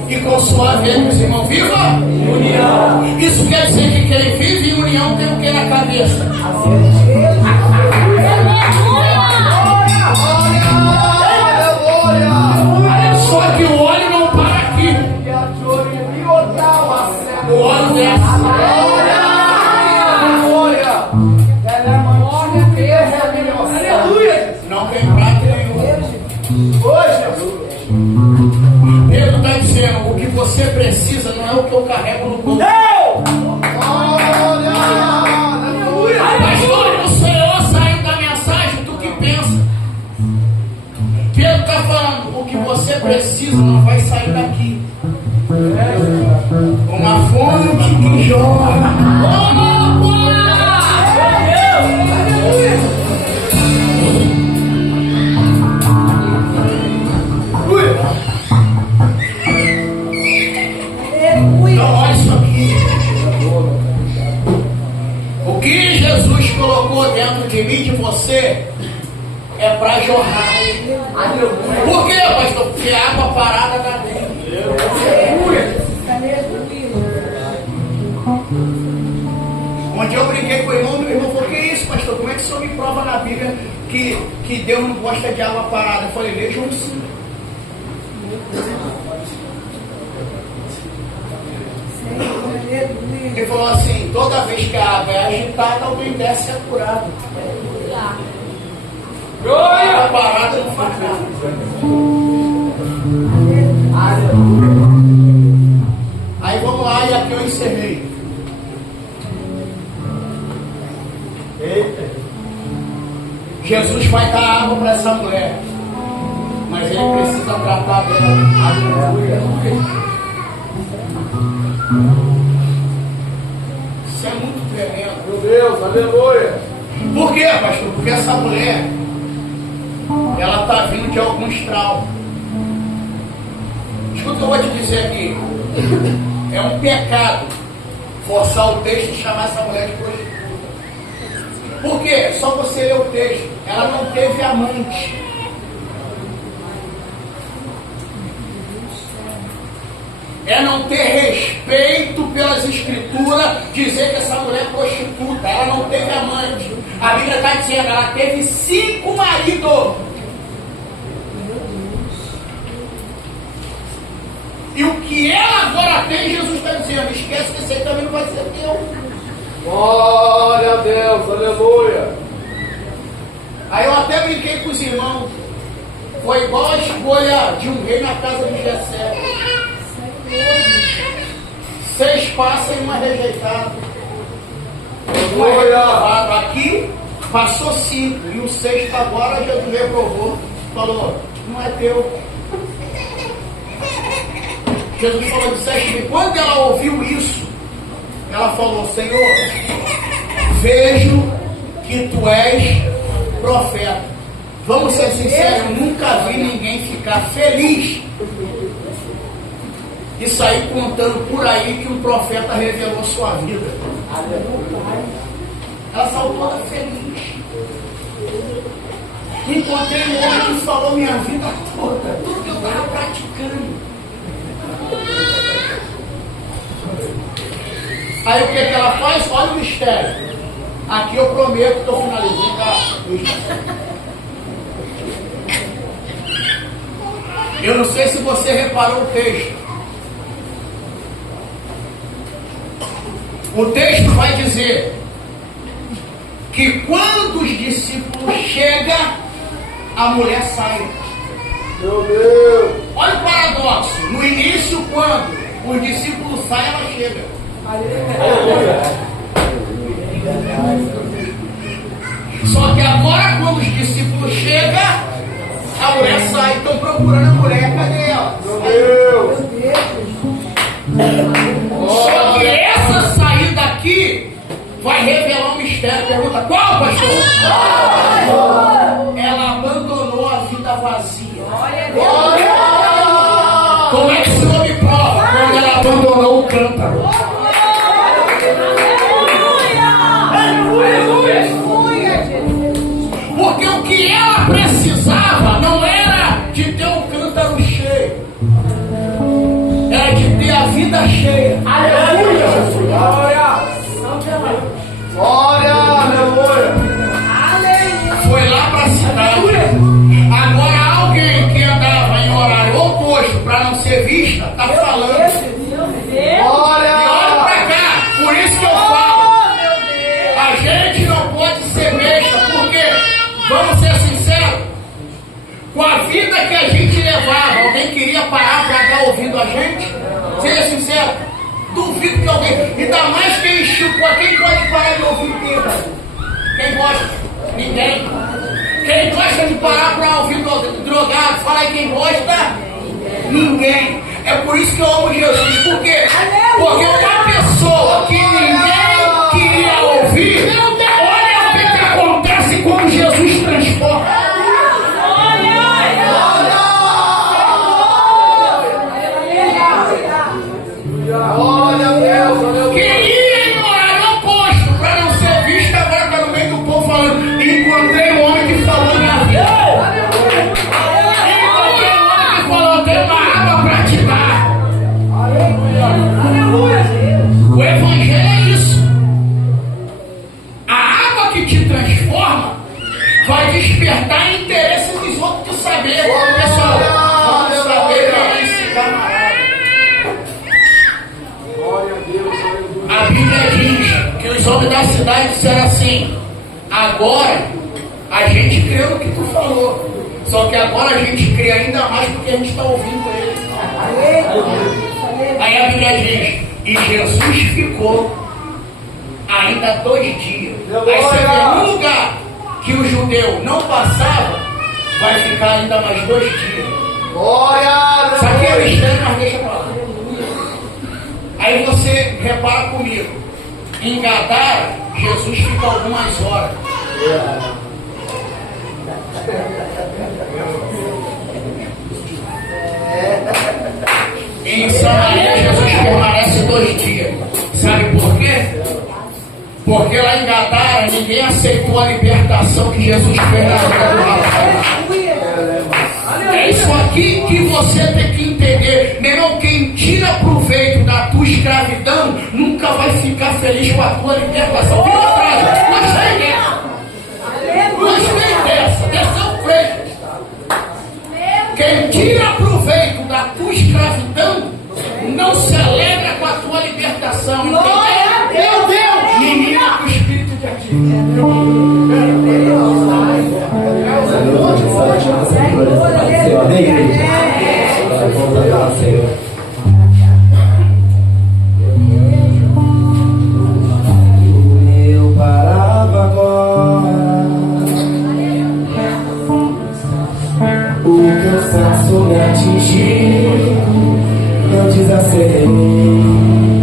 e com sua vida, meus irmãos, viva união. Isso quer dizer que quem vive em união tem o que na cabeça? Só que o óleo não para aqui. O óleo desce. Não tem prato nenhum. Pedro está dizendo, o que você precisa não é o que eu carrego no bolso. Pastor, o Senhor saiu da mensagem, tu que pensa. Pedro está falando, o que você precisa não vai sair daqui. Uma fonte que jorra. Então olha isso aqui. O que Jesus colocou dentro de mim e de você é para jorrar. Por quê, pastor? Porque a água parada dá dentro. Onde eu brinquei com o irmão falou, que isso, pastor? Como é que o senhor me prova na Bíblia que Deus não gosta de água parada? Eu falei, veja um sim. Ele falou assim, toda vez que a água é agitada, alguém desce e é curado. A água parada não faz nada. Aí vamos lá, e aqui eu encerrei. Jesus vai dar água para essa mulher, mas ele precisa tratar dela. Isso é muito tremendo. Meu Deus, aleluia! Por quê, pastor? Porque essa mulher, ela está vindo de alguns traumas. Escuta o que eu vou te dizer aqui. É um pecado forçar o texto e chamar essa mulher de prostituta. Por quê? Só você ler o texto. Ela não teve amante. é não ter respeito pelas escrituras, dizer que essa mulher é prostituta, ela não teve amante. A Bíblia está dizendo, ela teve 5 maridos. E o que ela agora tem, Jesus está dizendo, esquece que esse aí também não vai ser teu. Glória a Deus, aleluia. Aí eu até brinquei com os irmãos. Foi igual a escolha de um rei na casa de Jessé. 6 passam e uma rejeitada. Uma reprovada. Aqui passou 5. E o 6 agora Jesus reprovou. Falou, não é teu. Jesus falou de 7. E quando ela ouviu isso, ela falou, Senhor, vejo que tu és profeta. Vamos ser sinceros, eu nunca vi ninguém ficar feliz e sair contando por aí que um profeta revelou sua vida. Ela saiu toda feliz. Encontrei um homem que falou minha vida toda, tudo que eu estava praticando. Aí o que ela faz? Olha o mistério. Aqui eu prometo, estou finalizando. Tá? Eu não sei se você reparou o texto. O texto vai dizer que quando os discípulos chegam, a mulher sai. Meu Deus. Olha o paradoxo. No início, quando os discípulos saem, ela chega. Só que agora, quando os discípulos chegam, a mulher sai. Estão procurando a mulher. Cadê ela? Meu Deus. Só que essa saída aqui vai revelar um mistério. Pergunta, qual, pastor? Ela abandonou a vida vazia. Como é que o Senhor me prova? Quando ela abandonou o cântaro. Porque o que ela precisava não era de ter um cântaro cheio, era de ter a vida cheia. Aleluia. Glória. Aleluia. Foi lá para a cidade. Agora alguém que andava em horário oposto para não ser vista, está falando. E olha para cá, por isso que eu falo. A gente não pode ser besta, porque, vamos ser sinceros, com a vida que a gente levava, alguém queria parar para estar ouvindo a gente? Seja sincero, duvido que alguém, ainda mais quem esticou, quem pode parar de ouvir bêbado? Quem gosta? Ninguém. Quem gosta de parar para ouvir drogado? Fala aí, quem gosta? Ninguém. É por isso que eu amo Jesus. Por quê? Porque uma pessoa que ninguém queria ouvir, olha o que acontece quando Jesus transforma. Glória a Deus. Queria ir no horário oposto para não ser vista, agora está no meio do povo falando. Encontrei um homem que falou minha vida. Encontrei um homem que falou, tem uma água para te dar. O Evangelho é isso. A água que te transforma vai despertar interesse dos outros de saber. Pessoal, vamos saber quem é esse camarada. Glória a Deus. Aleluia. A Bíblia diz que os homens da cidade disseram assim: agora a gente crê no que tu falou. Só que agora a gente crê ainda mais porque a gente está ouvindo ele. Aí a Bíblia diz: e Jesus ficou ainda 2 dias. Aí você vê, no lugar que o judeu não passava, vai ficar ainda mais 2 dias. Glória. Isso aqui é mistério, mas deixa pra lá. Aí você repara comigo, em Gadara, Jesus fica algumas horas. Em Samaria, Jesus permanece 2 dias. Sabe por quê? Porque lá em Gadara, ninguém aceitou a libertação que Jesus fez na vida do rapaz. É isso aqui que você tem que entender. Meu irmão, quem tira pro feliz com a tua libertação. Fica atrás, gostei dessa, dessa frente. Quem tira proveito da tua escravidão não se alegra com a tua libertação. Meu Deus! Menina com o espírito de Eu parava agora, o cansaço me atingiu, eu desacelerei.